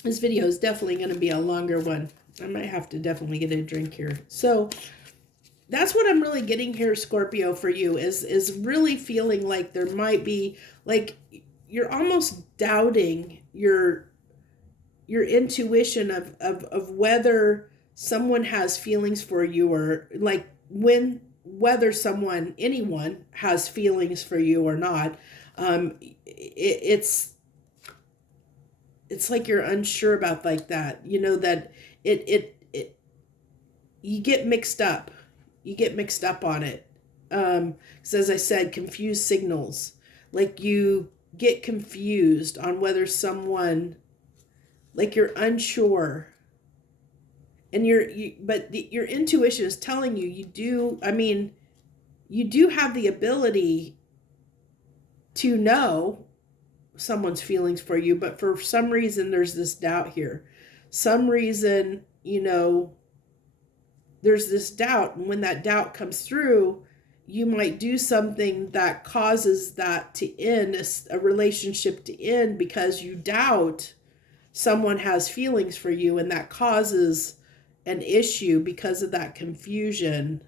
This video is definitely going to be a longer one. I might have to definitely get a drink here. So that's what I'm really getting here, Scorpio, for you is really feeling like there might be, like, you're almost doubting your intuition of whether someone has feelings for you, or like whether anyone has feelings for you or not. It's like you're unsure about, like, that, that it you get mixed up. You get mixed up on it. Because as I said, confused signals. Like you get confused on whether someone, like you're unsure. And your intuition is telling you, you do have the ability to know someone's feelings for you, but for some reason there's this doubt here. Some reason, there's this doubt, and when that doubt comes through, you might do something that causes that to end, a relationship to end, because you doubt someone has feelings for you, and that causes an issue because of that confusion.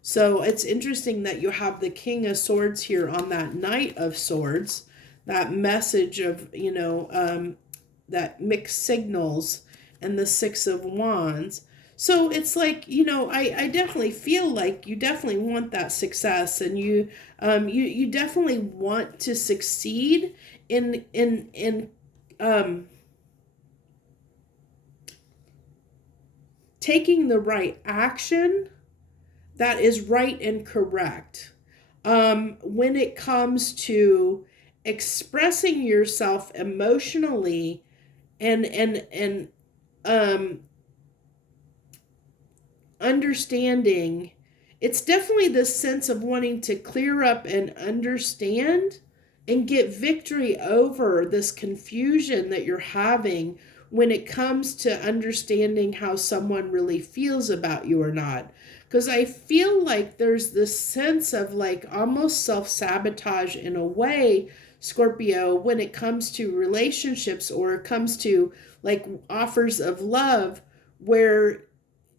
So it's interesting that you have the King of Swords here on that Knight of Swords, that message of, that mixed signals, and the Six of Wands. So it's like, I definitely feel like you definitely want that success, and you definitely want to succeed in taking the right action that is right and correct. When it comes to expressing yourself emotionally and understanding, it's definitely this sense of wanting to clear up and understand and get victory over this confusion that you're having when it comes to understanding how someone really feels about you or not. Because I feel like there's this sense of, like, almost self-sabotage in a way, Scorpio, when it comes to relationships, or it comes to, like, offers of love, where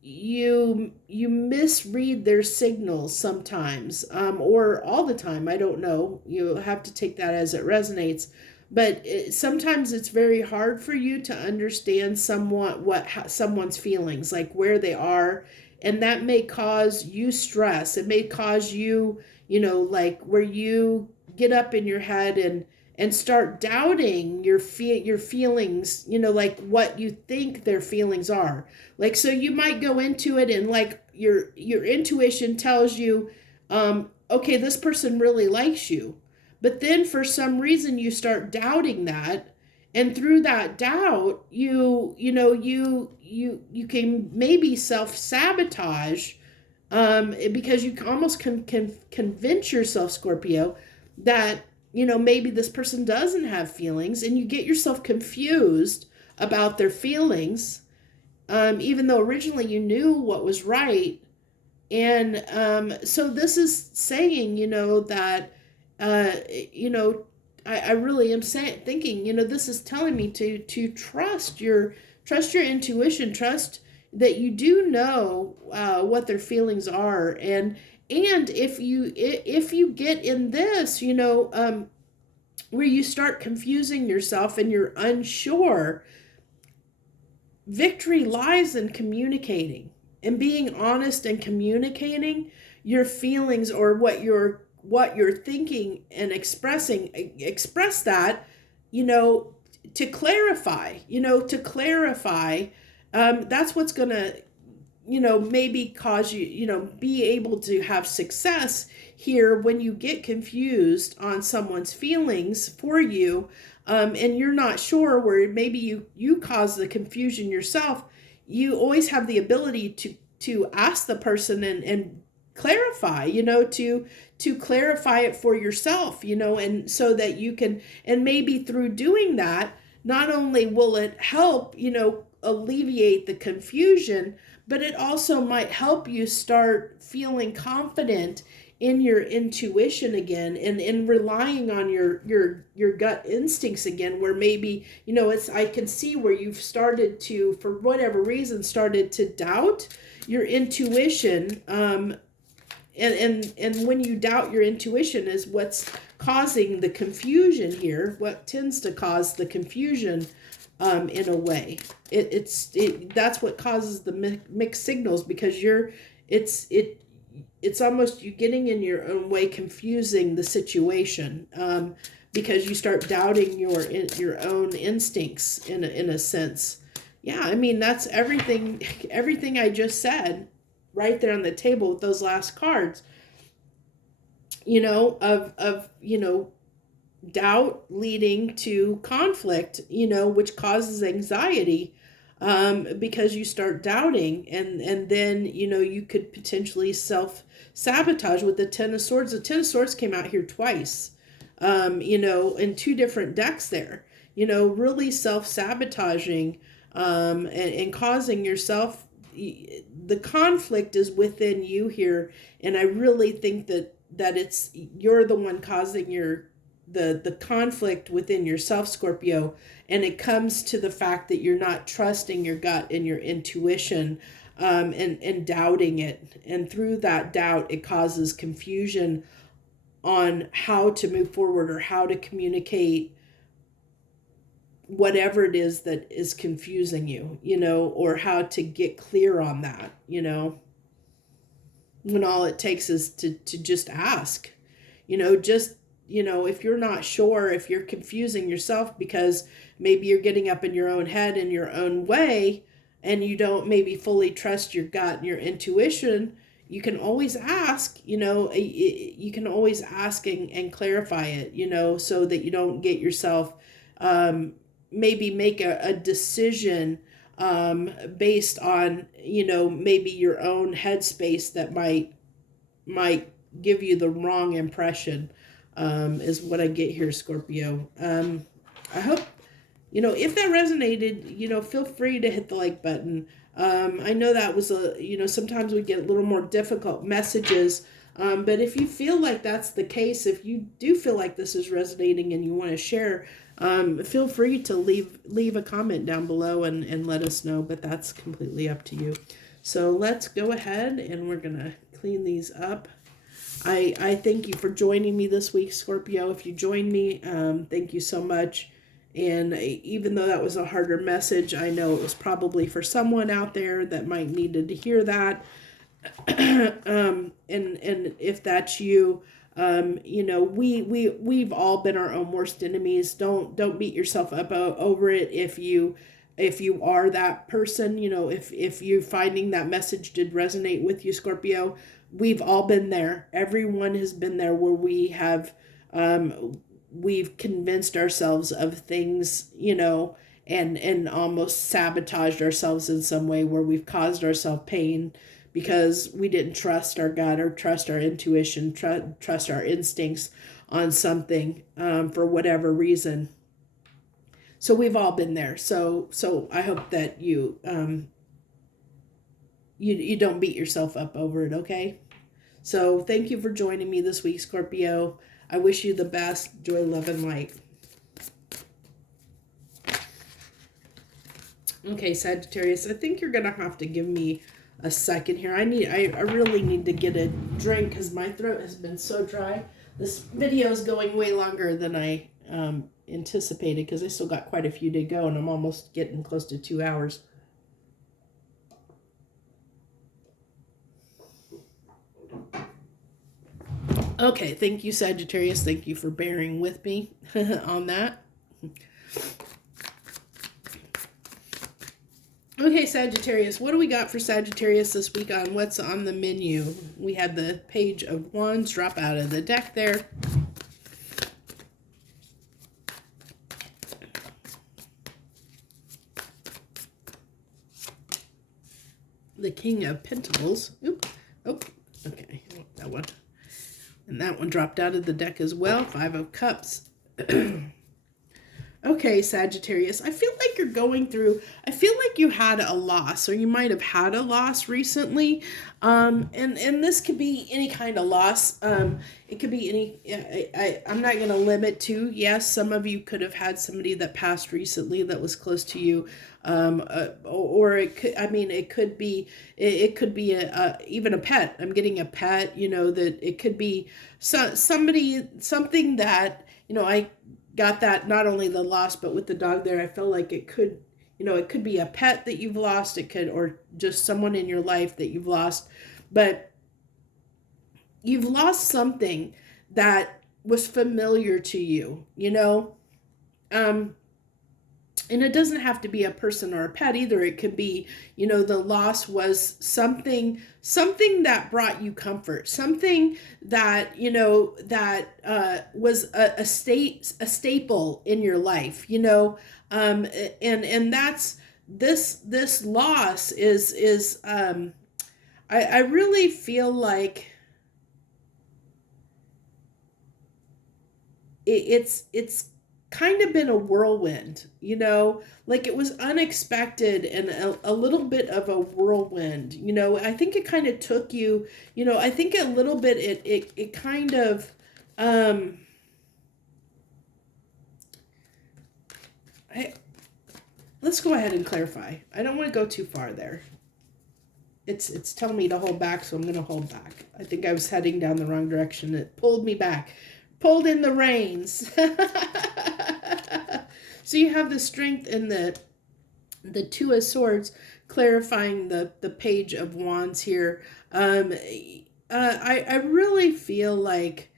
you misread their signals sometimes, or all the time. I don't know. You have to take that as it resonates. But sometimes it's very hard for you to understand someone's feelings, like where they are, and that may cause you stress. It may cause you, like where you get up in your head and start doubting your feelings, like what you think their feelings are. Like, so you might go into it and, like, your intuition tells you, okay, this person really likes you. But then for some reason you start doubting that, and through that doubt, you can maybe self-sabotage, because you almost can convince yourself, Scorpio, that maybe this person doesn't have feelings, and you get yourself confused about their feelings, even though originally you knew what was right. And so this is saying, that, I really am thinking, this is telling me to trust your intuition, trust that you do know what their feelings are. And if you get in this, where you start confusing yourself and you're unsure, victory lies in communicating and being honest and communicating your feelings, or what you're thinking and expressing. Express that, to clarify. That's what's gonna maybe cause you, be able to have success here when you get confused on someone's feelings for you, and you're not sure, where maybe you cause the confusion yourself. You always have the ability to ask the person and clarify, to clarify it for yourself, and so that you can, and maybe through doing that, not only will it help, alleviate the confusion, but it also might help you start feeling confident in your intuition again, and in relying on your gut instincts again, where maybe, I can see where you've started to, for whatever reason, started to doubt your intuition. And when you doubt your intuition is what's causing the confusion here, what tends to cause the confusion, in a way. That's what causes the mixed signals, because it's almost you getting in your own way, confusing the situation, because you start doubting your own instincts in a sense. Yeah, I mean, that's everything I just said right there on the table with those last cards, of doubt leading to conflict, which causes anxiety, because you start doubting, and then, you could potentially self-sabotage with the Ten of Swords. The Ten of Swords came out here twice, in two different decks there, really self-sabotaging, and causing yourself, the conflict is within you here. And I really think that you're the one causing the conflict within yourself, Scorpio. And it comes to the fact that you're not trusting your gut and your intuition, and doubting it. And through that doubt, it causes confusion on how to move forward, or how to communicate whatever it is that is confusing you, or how to get clear on that, when all it takes is to just ask, if you're not sure, if you're confusing yourself because maybe you're getting up in your own head in your own way, and you don't maybe fully trust your gut and your intuition, you can always ask, you can always ask and clarify it, so that you don't get yourself, maybe make a decision, based on, maybe your own headspace that might give you the wrong impression, is what I get here, Scorpio. I hope, if that resonated, feel free to hit the like button. I know that was sometimes we get a little more difficult messages, but if you feel like that's the case, if you do feel like this is resonating and you want to share, feel free to leave a comment down below and let us know, but that's completely up to you. So let's go ahead and we're going to clean these up. I thank you for joining me this week, Scorpio. If you joined me, thank you so much. And even though that was a harder message, I know it was probably for someone out there that might needed to hear that. And if that's you, we've all been our own worst enemies. Don't beat yourself up over it. If you are that person, if you're finding that message did resonate with you, Scorpio, we've all been there. Everyone has been there, where we have, we've convinced ourselves of things, and almost sabotaged ourselves in some way, where we've caused ourselves pain because we didn't trust our gut or trust our intuition, trust our instincts on something, for whatever reason. So we've all been there. So I hope that you don't beat yourself up over it, okay? So thank you for joining me this week, Scorpio. I wish you the best. Joy, love, and light. Okay, Sagittarius, I think you're going to have to give me a second here. I really need to get a drink because my throat has been so dry. This video is going way longer than I anticipated, because I still got quite a few to go, and I'm almost getting close to 2 hours. Okay, thank you, Sagittarius. Thank you for bearing with me on that. Okay, Sagittarius, what do we got for Sagittarius this week on what's on the menu? We had the Page of Wands drop out of the deck there. The King of Pentacles. Oop. Oh, okay. That one. And that one dropped out of the deck as well. Five of Cups. Okay, Sagittarius, I feel like you're going through, I feel like you had a loss, or you might have had a loss recently. And this could be any kind of loss. It could be I'm not going to limit to, yes, some of you could have had somebody that passed recently that was close to you. Or it could, I mean, it could be even a pet. I'm getting a pet, that it could be something that, I got that, not only the loss, but with the dog there, I feel like it could, it could be a pet that you've lost. It could, or just someone in your life that you've lost, but you've lost something that was familiar to you, and it doesn't have to be a person or a pet either. It could be, the loss was something that brought you comfort, something that, was a staple in your life, and that's this loss is I really feel like it's kind of been a whirlwind, like it was unexpected and a little bit of a whirlwind, I think it kind of took you, I think a little bit it kind of let's go ahead and clarify. I don't want to go too far there. It's telling me to hold back, so I'm going to hold back. I think I was heading down the wrong direction. It pulled me back. Pulled in the reins. So you have the strength in the Two of Swords, clarifying the Page of Wands here. I really feel like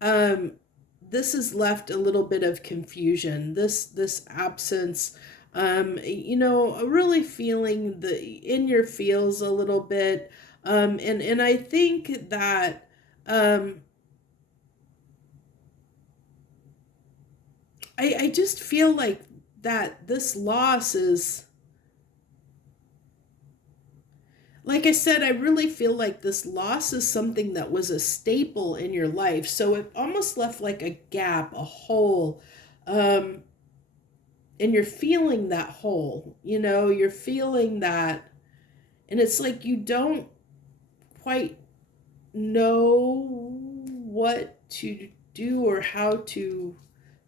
this has left a little bit of confusion. This absence, really feeling in your feels a little bit, and I think that I just feel like that this loss is, like I said, I really feel like this loss is something that was a staple in your life. So it almost left like a gap, a hole, and you're feeling that hole, you're feeling that, and it's like you don't quite know what to do or how to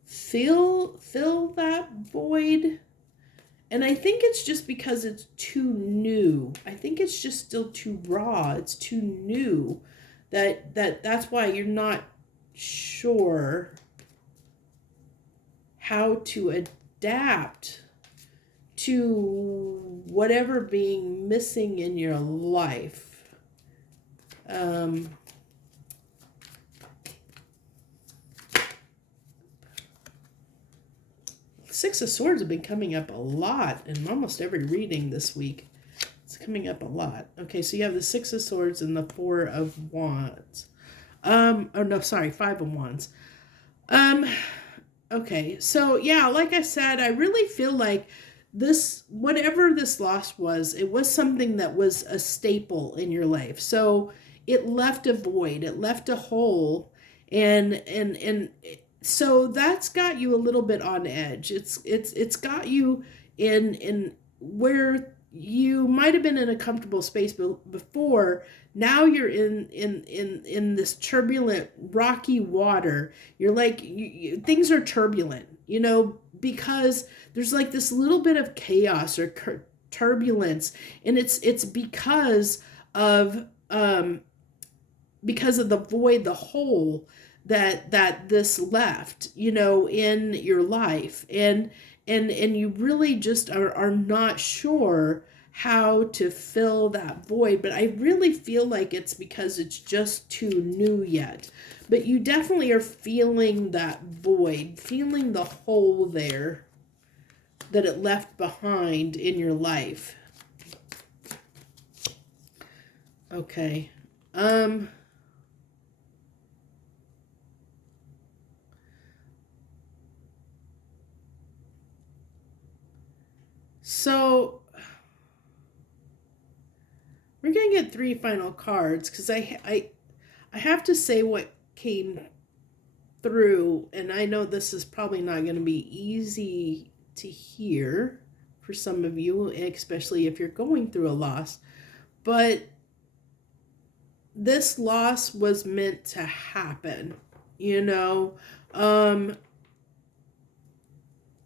fill that void. And I think it's just because it's too new. I think it's just still too raw. It's too new that's why you're not sure how to adapt to whatever being missing in your life. Six of Swords have been coming up a lot in almost every reading this week. It's coming up a lot. Okay, so you have the Six of Swords and the Four of Wands. Oh no, sorry, Five of Wands. Okay, so yeah, like I said, I really feel like this, whatever this loss was, it was something that was a staple in your life. So it left a void, it left a hole, and so that's got you a little bit on edge. It's got you in where you might have been in a comfortable space before. Now you're in this turbulent, rocky water. You're like, things are turbulent, because there's like this little bit of chaos or turbulence, and it's because of the void, the hole that this left, in your life, and you really just are not sure how to fill that void. But I really feel like it's because it's just too new yet. But you definitely are feeling that void, feeling the hole there that it left behind in your life. Okay. So we're gonna get 3 final cards because I have to say what came through, and I know this is probably not going to be easy to hear for some of you, especially if you're going through a loss, but this loss was meant to happen, you know. um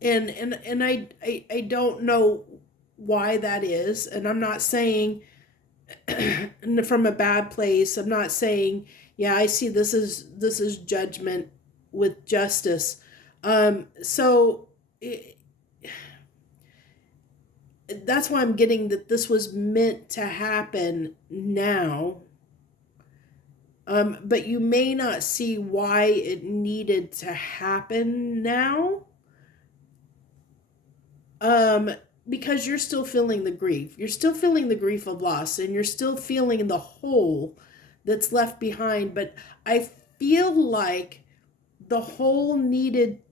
and I don't know why that is, and I'm not saying from a bad place. I'm not saying, yeah, I see this is judgment with justice. So that's why I'm getting that this was meant to happen now. But you may not see why it needed to happen now. Because you're still feeling the grief. You're still feeling the grief of loss, and you're still feeling the hole that's left behind. But I feel like the hole needed,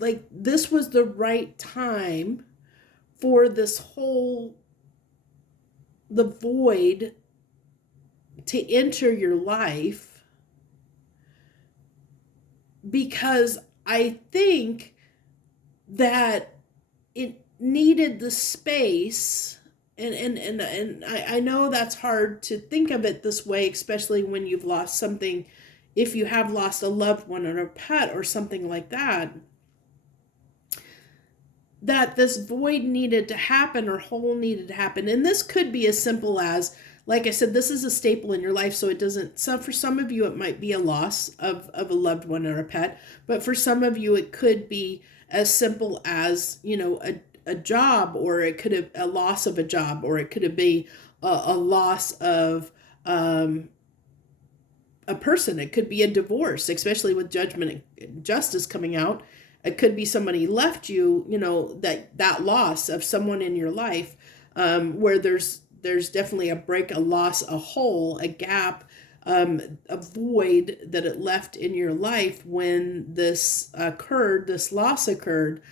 like, this was the right time for this hole, the void, to enter your life, because I think that it needed the space. And I know that's hard to think of it this way, especially when you've lost something, if you have lost a loved one or a pet or something like that, that this void needed to happen, or hole needed to happen. And this could be as simple as, like I said, this is a staple in your life, so it doesn't, so for some of you it might be a loss of a loved one or a pet, but for some of you it could be as simple as, a job, or it could have a loss of a job, or it could have been a loss of a person. It could be a divorce, especially with judgment and justice coming out. It could be somebody left you, that loss of someone in your life, where there's definitely a break, a loss, a hole, a gap, a void that it left in your life when this loss occurred.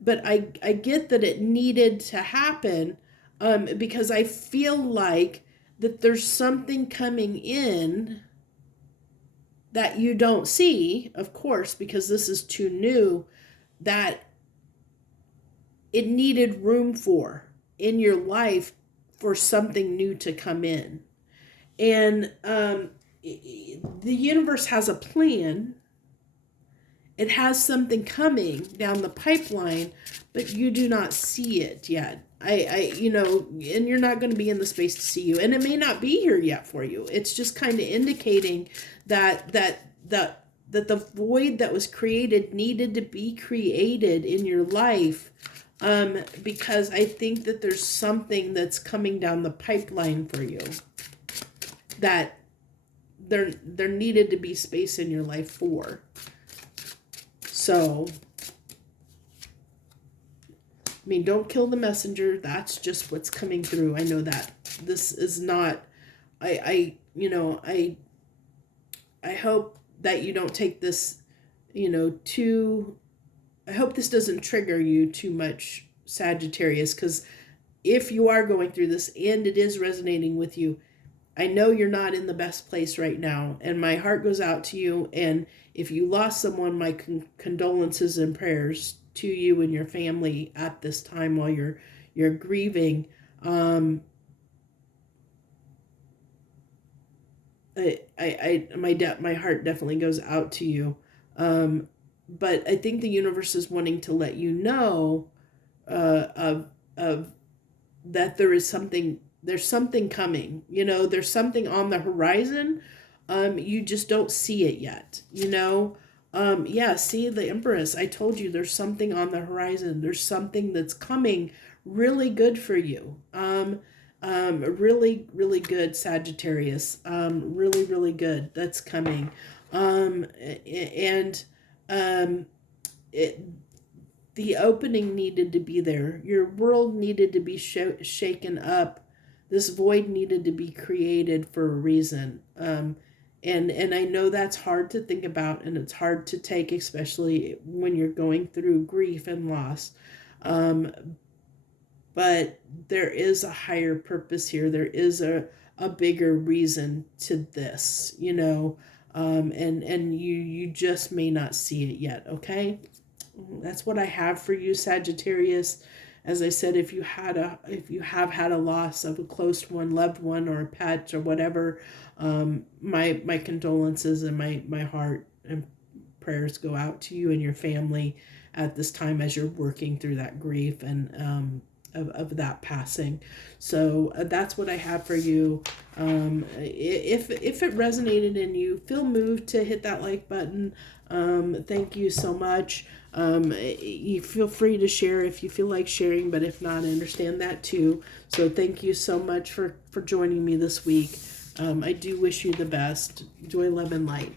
But I get that it needed to happen, because I feel like that there's something coming in that you don't see, of course, because this is too new, that it needed room for in your life, for something new to come in. And the universe has a plan. It has something coming down the pipeline, but you do not see it yet. And you're not going to be in the space to see you, and it may not be here yet for you. It's just kind of indicating that the void that was created needed to be created in your life, because I think that there's something that's coming down the pipeline for you that there needed to be space in your life for. So, I mean, don't kill the messenger. That's just what's coming through. I know that this is not, I hope that you don't take this, I hope this doesn't trigger you too much, Sagittarius, because if you are going through this and it is resonating with you, I know you're not in the best place right now, and my heart goes out to you. And if you lost someone, my condolences and prayers to you and your family at this time while you're grieving. My heart definitely goes out to you. But I think the universe is wanting to let you know of that there's something coming. There's something on the horizon. You just don't see it yet. Yeah, see, the Empress. I told you there's something on the horizon. There's something that's coming really good for you. Really, really good, Sagittarius. Really, really good. That's coming. And the opening needed to be there. Your world needed to be shaken up. this void needed to be created for a reason. And I know that's hard to think about, and it's hard to take, especially when you're going through grief and loss. But there is a higher purpose here. There is a bigger reason to this, and you just may not see it yet. Okay, that's what I have for you, Sagittarius. As I said, if you have had a loss of a close one, loved one, or a pet or whatever, my condolences and my heart and prayers go out to you and your family at this time as you're working through that grief and of that passing. So that's what I have for you. If it resonated in you, feel moved to hit that like button. Thank you so much. You feel free to share if you feel like sharing, but if not, I understand that too. So thank you so much for joining me this week. I do wish you the best. Joy, love, and light.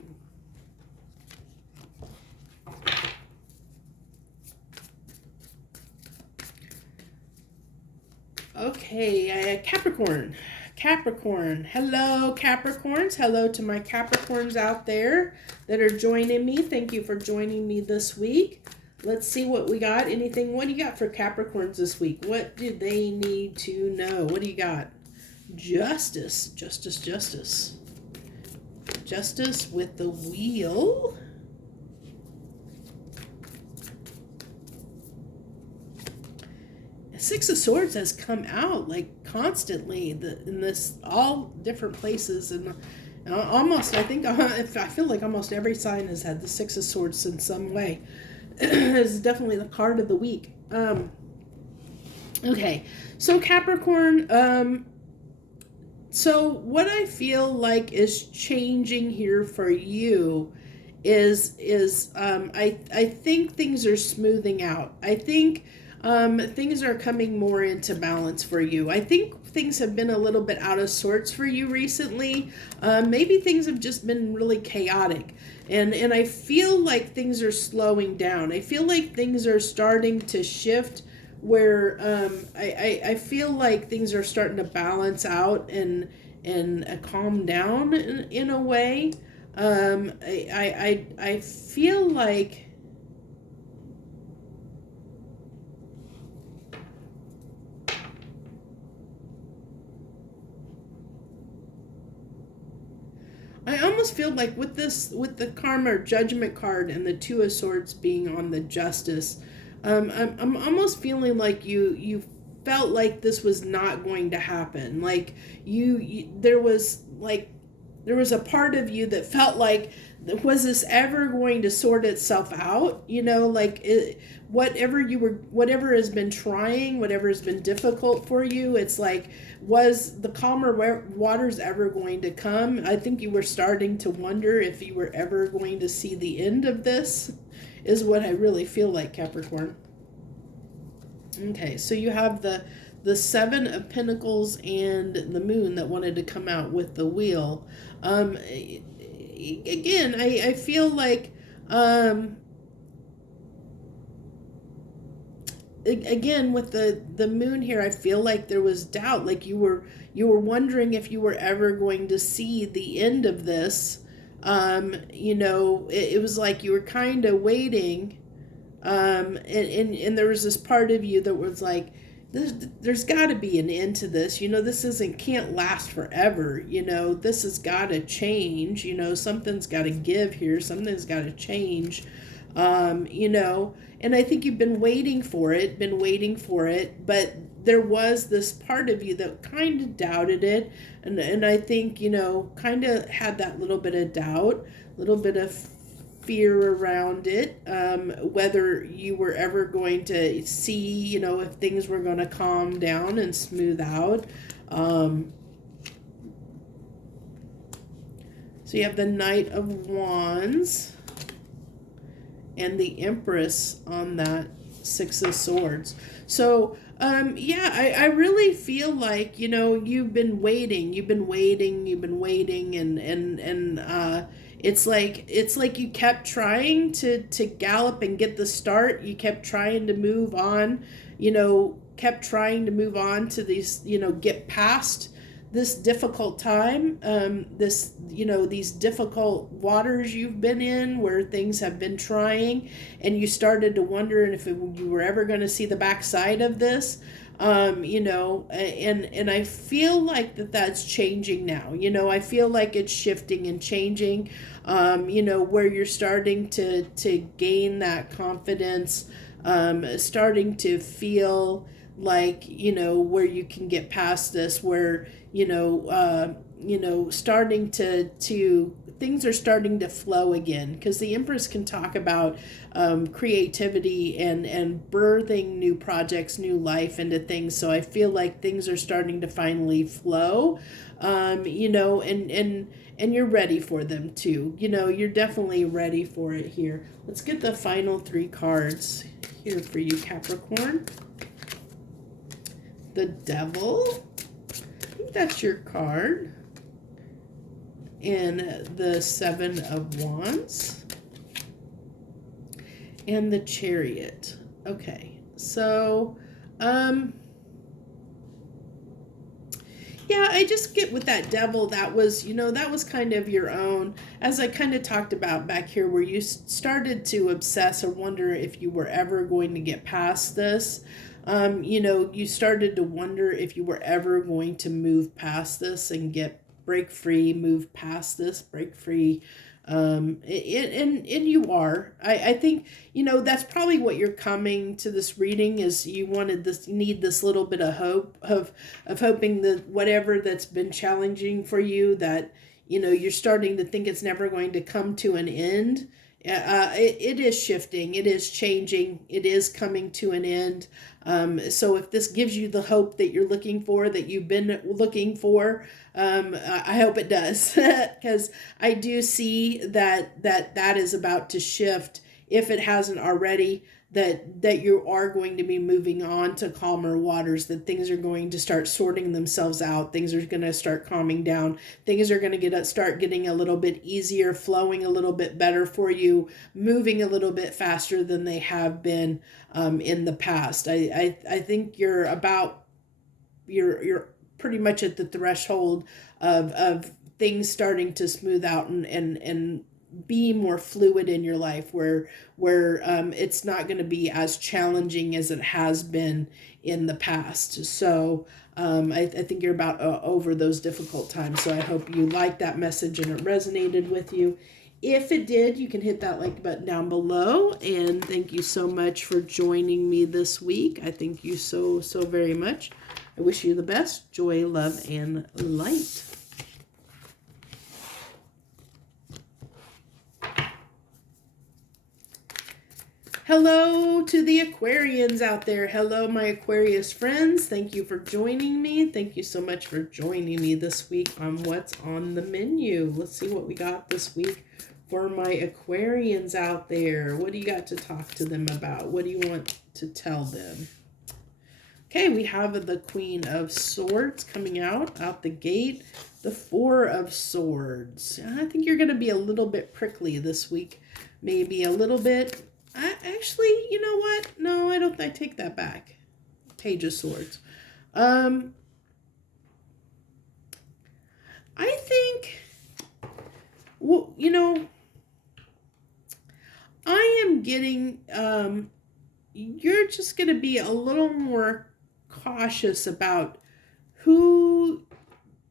Okay, Capricorn. Hello, Capricorns. Hello to my Capricorns out there that are joining me. Thank you for joining me this week. Let's see what we got. What do you got for Capricorns this week? What do they need to know? What do you got? Justice with the wheel. Six of Swords has come out like constantly in this all different places, and almost I feel like almost every sign has had the Six of Swords in some way. It's definitely the card of the week. Okay, so Capricorn. So what I feel like is changing here for you is I think things are smoothing out. I think things are coming more into balance for you. I think things have been a little bit out of sorts for you recently. Maybe things have just been really chaotic. And I feel like things are slowing down. I feel like things are starting to shift where I feel like things are starting to balance out and calm down in a way. I feel like I almost feel like with the karma or judgment card and the Two of Swords being on the Justice, I'm almost feeling like you felt like this was not going to happen. Like there was a part of you that felt like, was this ever going to sort itself out? Whatever has been trying, whatever has been difficult for you, it's like, was the calmer waters ever going to come? I think you were starting to wonder if you were ever going to see the end of this, is what I really feel like, Capricorn. Okay, so you have the Seven of Pentacles and the Moon that wanted to come out with the Wheel. Again, I feel like again with the Moon here, I feel like there was doubt. Like you were wondering if you were ever going to see the end of this. It was like you were kind of waiting, and there was this part of you that was like, there's got to be an end to this. This can't last forever. This has got to change. Something's got to give here. Something's got to change. And I think you've been waiting for it, but there was this part of you that kind of doubted it. And I think, kind of had that little bit of doubt, little bit of fear around it, whether you were ever going to see, if things were going to calm down and smooth out. So you have the Knight of Wands and the Empress on that Six of Swords. So, I really feel like, you've been waiting, and it's like you kept trying to gallop and get the start. You kept trying to move on, kept trying to move on to these, get past this difficult time, these difficult waters you've been in where things have been trying, and you started to wonder if you were ever going to see the backside of this. And I feel like that's changing now. I feel like it's shifting and changing, where you're starting to gain that confidence, starting to feel like, where you can get past this, where, starting to things are starting to flow again, because the Empress can talk about creativity and birthing new projects, new life into things. So I feel like things are starting to finally flow, and you're ready for them too. You're definitely ready for it here. Let's get the final 3 cards here for you, Capricorn. The Devil. I think that's your card. And the 7 of Wands. And the Chariot. Okay. So, yeah, I just get with that Devil, that was kind of your own, as I kind of talked about back here, where you started to obsess or wonder if you were ever going to get past this. You started to wonder if you were ever going to move past this and break free, move past this, break free. And you are. I think, that's probably what you're coming to this reading is you need this little bit of hope of hoping that whatever that's been challenging for you, that, you're starting to think it's never going to come to an end. It is shifting, it is changing, it is coming to an end. So if this gives you the hope that you're looking for, that you've been looking for, I hope it does, because I do see that is about to shift, if it hasn't already, that you are going to be moving on to calmer waters, that things are going to start sorting themselves out, things are going to start calming down, things are going to start getting a little bit easier, flowing a little bit better for you, moving a little bit faster than they have been in the past. I think you're pretty much at the threshold of things starting to smooth out and be more fluid in your life, where it's not going to be as challenging as it has been in the past. So I think you're about over those difficult times. So I hope you liked that message and it resonated with you. If it did, you can hit that like button down below. And thank you so much for joining me this week. I thank you so very much. I wish you the best. Joy, love, and light. Hello to the Aquarians out there. Hello, my Aquarius friends. Thank you for joining me. Thank you so much for joining me this week on What's on the Menu. Let's see what we got this week for my Aquarians out there. What do you got to talk to them about? What do you want to tell them? Okay, we have the Queen of Swords coming out the gate. The Four of Swords. I think you're going to be a little bit prickly this week. Maybe a little bit. Actually, you know what? No, I don't. I take that back. Page of Swords. I think, well, I am getting, you're just going to be a little more cautious about who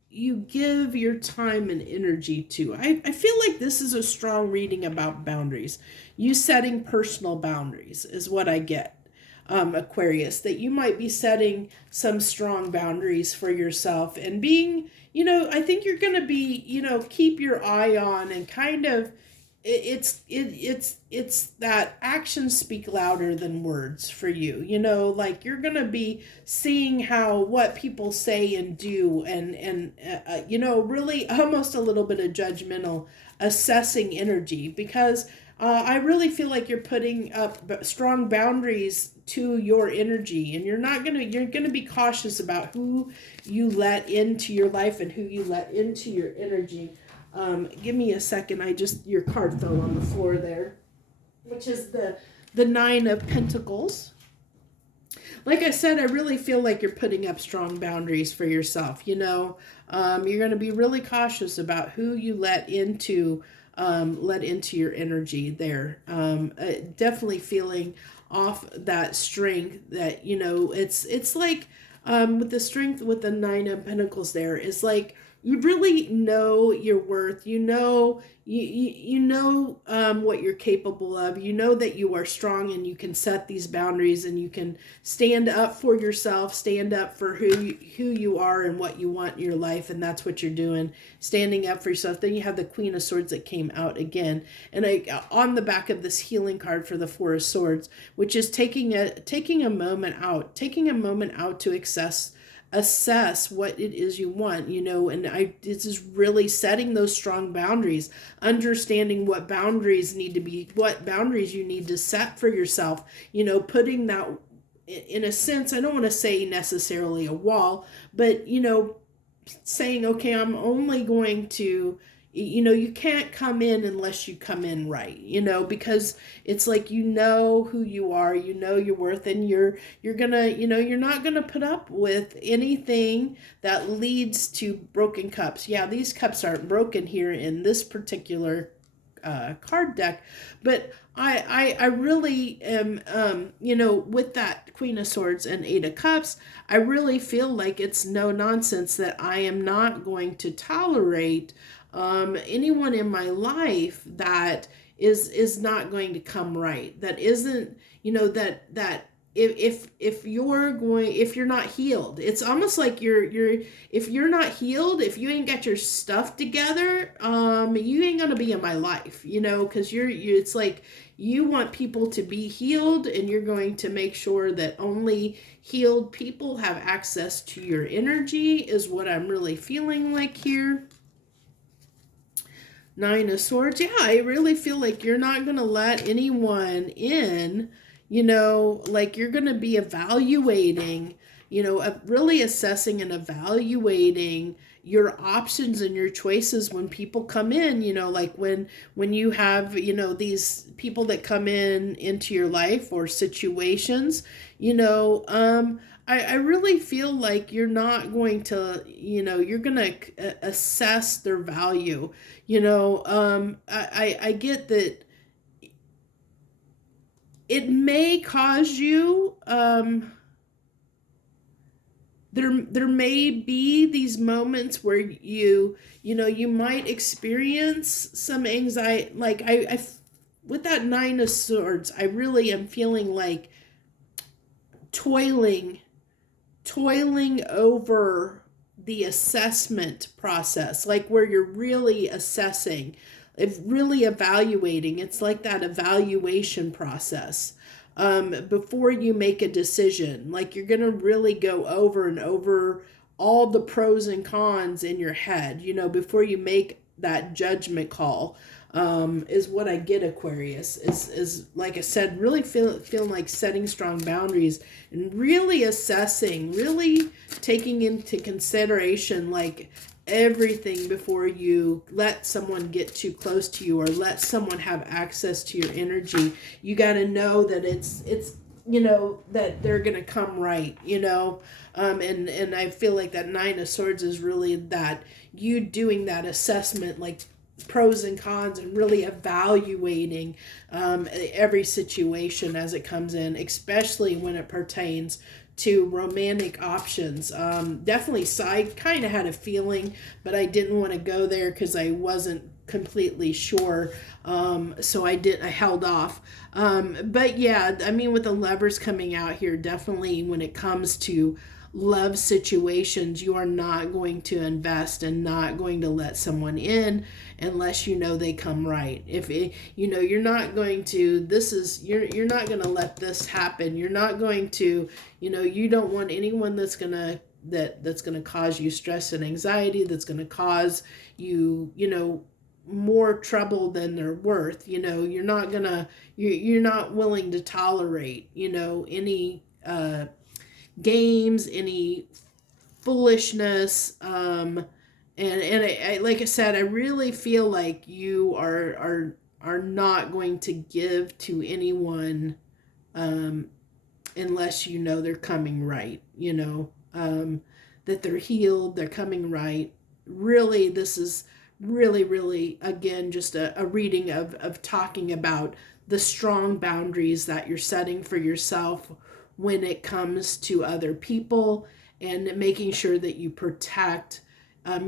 you give your time and energy to. I feel like this is a strong reading about boundaries. You setting personal boundaries is what I get, Aquarius, that you might be setting some strong boundaries for yourself and being, I think you're going to be, keep your eye on and kind of, it's that actions speak louder than words for you. Like you're going to be seeing what people say and do and really almost a little bit of judgmental assessing energy, because I really feel like you're putting up strong boundaries to your energy, and you're going to be cautious about who you let into your life and who you let into your energy. Give me a second. Your card fell on the floor there, which is the Nine of Pentacles. like I said, I really feel like you're putting up strong boundaries for yourself. You're going to be really cautious about who you let into your energy there. Definitely feeling off that strength that, it's like, with the strength with the Nine of Pentacles there, is like, you really know your worth. You know what you're capable of. You know that you are strong and you can set these boundaries and you can stand up for yourself, stand up for who you are and what you want in your life, and that's what you're doing, standing up for yourself. Then you have the Queen of Swords that came out again, and on the back of this healing card for the Four of Swords, which is taking a moment out to assess what it is you want, and this is really setting those strong boundaries, understanding what boundaries you need to set for yourself, putting that, in a sense, I don't want to say necessarily a wall, but, saying, okay, I'm only going to, you can't come in unless you come in right, because it's like, who you are, your worth, and you're gonna, you're not gonna put up with anything that leads to broken cups. Yeah, these cups aren't broken here in this particular card deck, but I really am, with that Queen of Swords and Eight of Cups, I really feel like it's no nonsense that I am not going to tolerate anyone in my life that is not going to come right, that isn't, that if you're not healed, it's almost like if you're not healed, if you ain't got your stuff together, you ain't gonna be in my life, because it's like you want people to be healed, and you're going to make sure that only healed people have access to your energy, is what I'm really feeling like here. Nine of Swords. Yeah, I really feel like you're not going to let anyone in, like you're going to be evaluating, really assessing and evaluating your options and your choices when people come in, like when you have, these people that come into your life or situations, I really feel like you're not going to, you're going to assess their value. I get that it may cause you, there may be these moments where you might experience some anxiety. Like I with that Nine of Swords, I really am feeling like toiling over the assessment process, like where you're really assessing, really evaluating. It's like that evaluation process before you make a decision. Like you're going to really go over and over all the pros and cons in your head, before you make that judgment call. Is what I get, Aquarius, is like I said, really feeling like setting strong boundaries and really assessing, really taking into consideration like everything before you let someone get too close to you or let someone have access to your energy. You got to know that it's that they're gonna come right, and I feel like that Nine of Swords is really that you doing that assessment, like pros and cons, and really evaluating every situation as it comes in, especially when it pertains to romantic options. Definitely, I kind of had a feeling, but I didn't want to go there because I wasn't completely sure, so I held off. But yeah, I mean, with the Lovers coming out here, definitely when it comes to love situations, you are not going to invest and not going to let someone in unless they come right. If you're not going to, you're not going to let this happen. You're not going to, you don't want anyone that's going to cause you stress and anxiety, that's going to cause you, more trouble than they're worth. You're not gonna, you're not willing to tolerate, any games, any foolishness, and I, like I said, I really feel like you are not going to give to anyone unless you know they're coming right, you know, that they're healed, they're coming right. Really, this is really, really, again, just a reading of talking about the strong boundaries that you're setting for yourself when it comes to other people, and making sure that you protect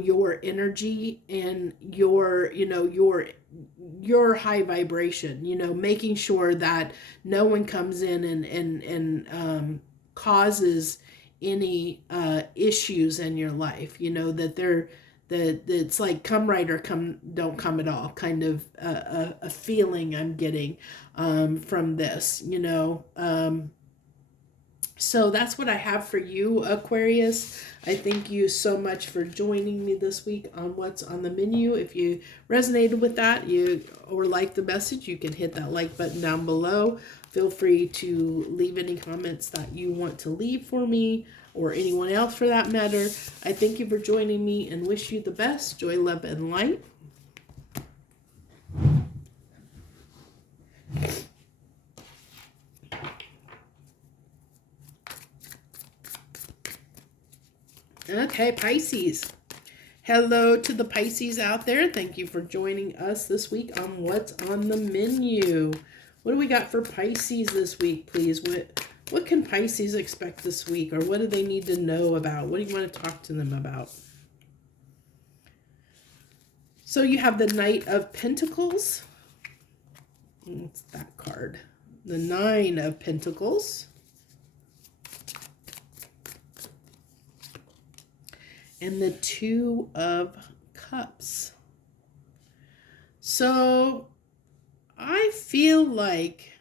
your energy and your, you know, your high vibration, you know, making sure that no one comes in and causes any issues in your life, you know, that it's like come right or don't come at all kind of a feeling I'm getting from this, you know. So that's what I have for you, Aquarius. I thank you so much for joining me this week on What's on the Menu. If you resonated with that or liked the message, you can hit that like button down below. Feel free to leave any comments that you want to leave for me, or anyone else for that matter. I thank you for joining me and wish you the best. Joy, love, and light. Okay, Pisces. Hello to the Pisces out there. Thank you for joining us this week on What's on the Menu. What do we got for Pisces this week, please? What can Pisces expect this week, or what do they need to know about? What do you want to talk to them about? So you have the Knight of Pentacles. What's that card? The Nine of Pentacles. And the Two of Cups. So I feel like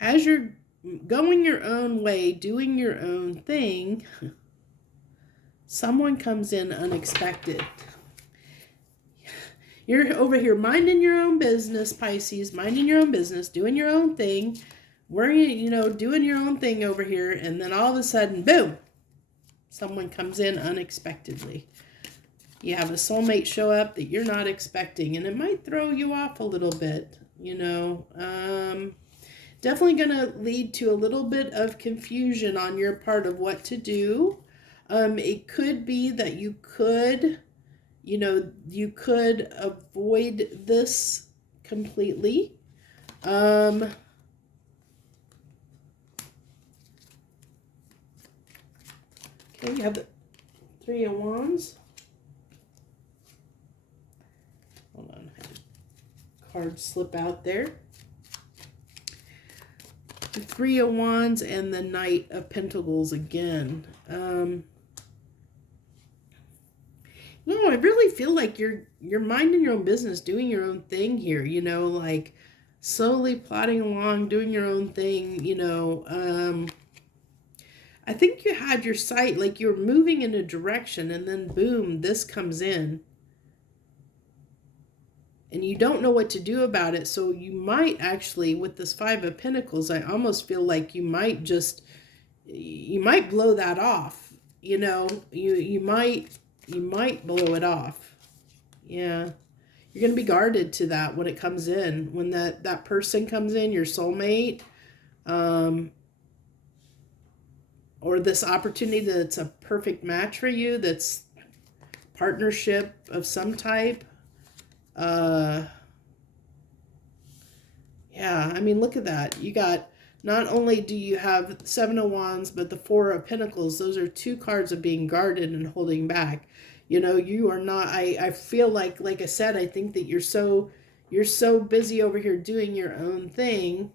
as you're going your own way, doing your own thing, someone comes in unexpected. You're over here minding your own business, Pisces, minding your own business, doing your own thing, worrying, you know, doing your own thing over here, and then all of a sudden, boom, someone comes in unexpectedly. You have a soulmate show up that you're not expecting, and it might throw you off a little bit, you know. Definitely going to lead to a little bit of confusion on your part of what to do. It could be that you could, you know, you could avoid this completely. Okay, you have the Three of Wands. Hold on, I had a card slip out there. The Three of Wands and the Knight of Pentacles again. No, I really feel like you're minding your own business, doing your own thing here, you know, like slowly plodding along, doing your own thing, you know. I think you had your sight, like you're moving in a direction, and then boom, this comes in. And you don't know what to do about it. So you might actually, with this Five of Pentacles, I almost feel like you might blow that off. You know, you might blow it off. Yeah. You're going to be guarded to that when it comes in. When that person comes in, your soulmate, or this opportunity that's a perfect match for you, that's partnership of some type. Yeah, I mean, look at that. You got, not only do you have Seven of Wands, but the Four of Pentacles. Those are two cards of being guarded and holding back. You know, you are not, I feel like I said, I think that you're so busy over here doing your own thing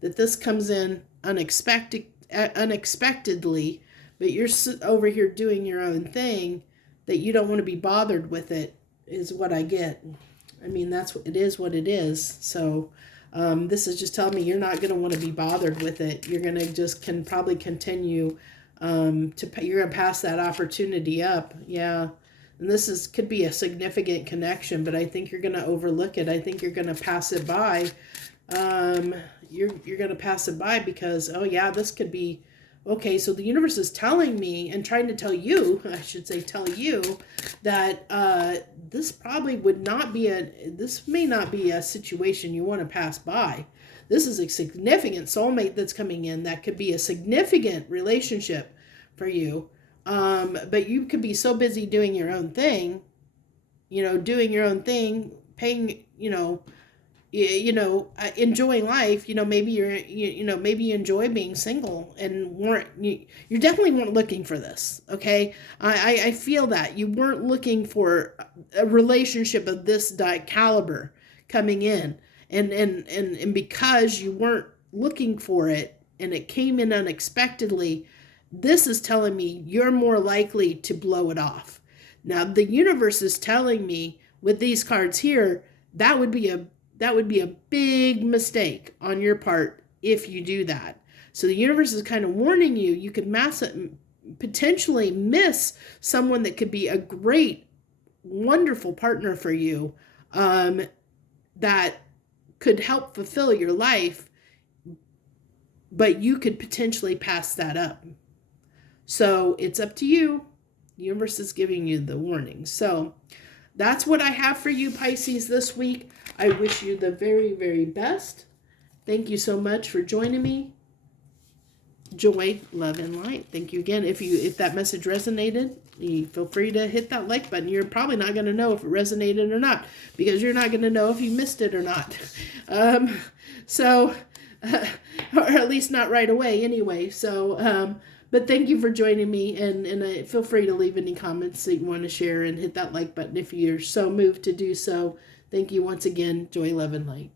that this comes in unexpectedly, but you're over here doing your own thing that you don't want to be bothered with it, is what I get. I mean, that's what it is, what it is. So this is just telling me you're not going to want to be bothered with it. You're going to just probably continue you're going to pass that opportunity up. Yeah. And this could be a significant connection, but I think you're going to overlook it. I think you're going to pass it by. You're going to pass it by because, oh yeah, this could be Okay, so the universe is telling me and trying to tell you, I should say tell you, that this probably this may not be a situation you want to pass by. This is a significant soulmate that's coming in that could be a significant relationship for you. But you could be so busy doing your own thing, paying, enjoying life. Maybe maybe you enjoy being single and you definitely weren't looking for this. Okay. I feel that you weren't looking for a relationship of this caliber coming in, and because you weren't looking for it and it came in unexpectedly, this is telling me you're more likely to blow it off. Now the universe is telling me with these cards here, that would be a big mistake on your part if you do that. So the universe is kind of warning you, you could potentially miss someone that could be a great, wonderful partner for you, that could help fulfill your life, but you could potentially pass that up. So it's up to you. The universe is giving you the warning. So that's what I have for you, Pisces, this week. I wish you the very, very best. Thank you so much for joining me. Joy, love, and light. Thank you again. If that message resonated, you feel free to hit that like button. You're probably not going to know if it resonated or not, because you're not going to know if you missed it or not. Or at least not right away anyway. But thank you for joining me, and feel free to leave any comments that you want to share and hit that like button if you're so moved to do so. Thank you once again. Joy, love, and light.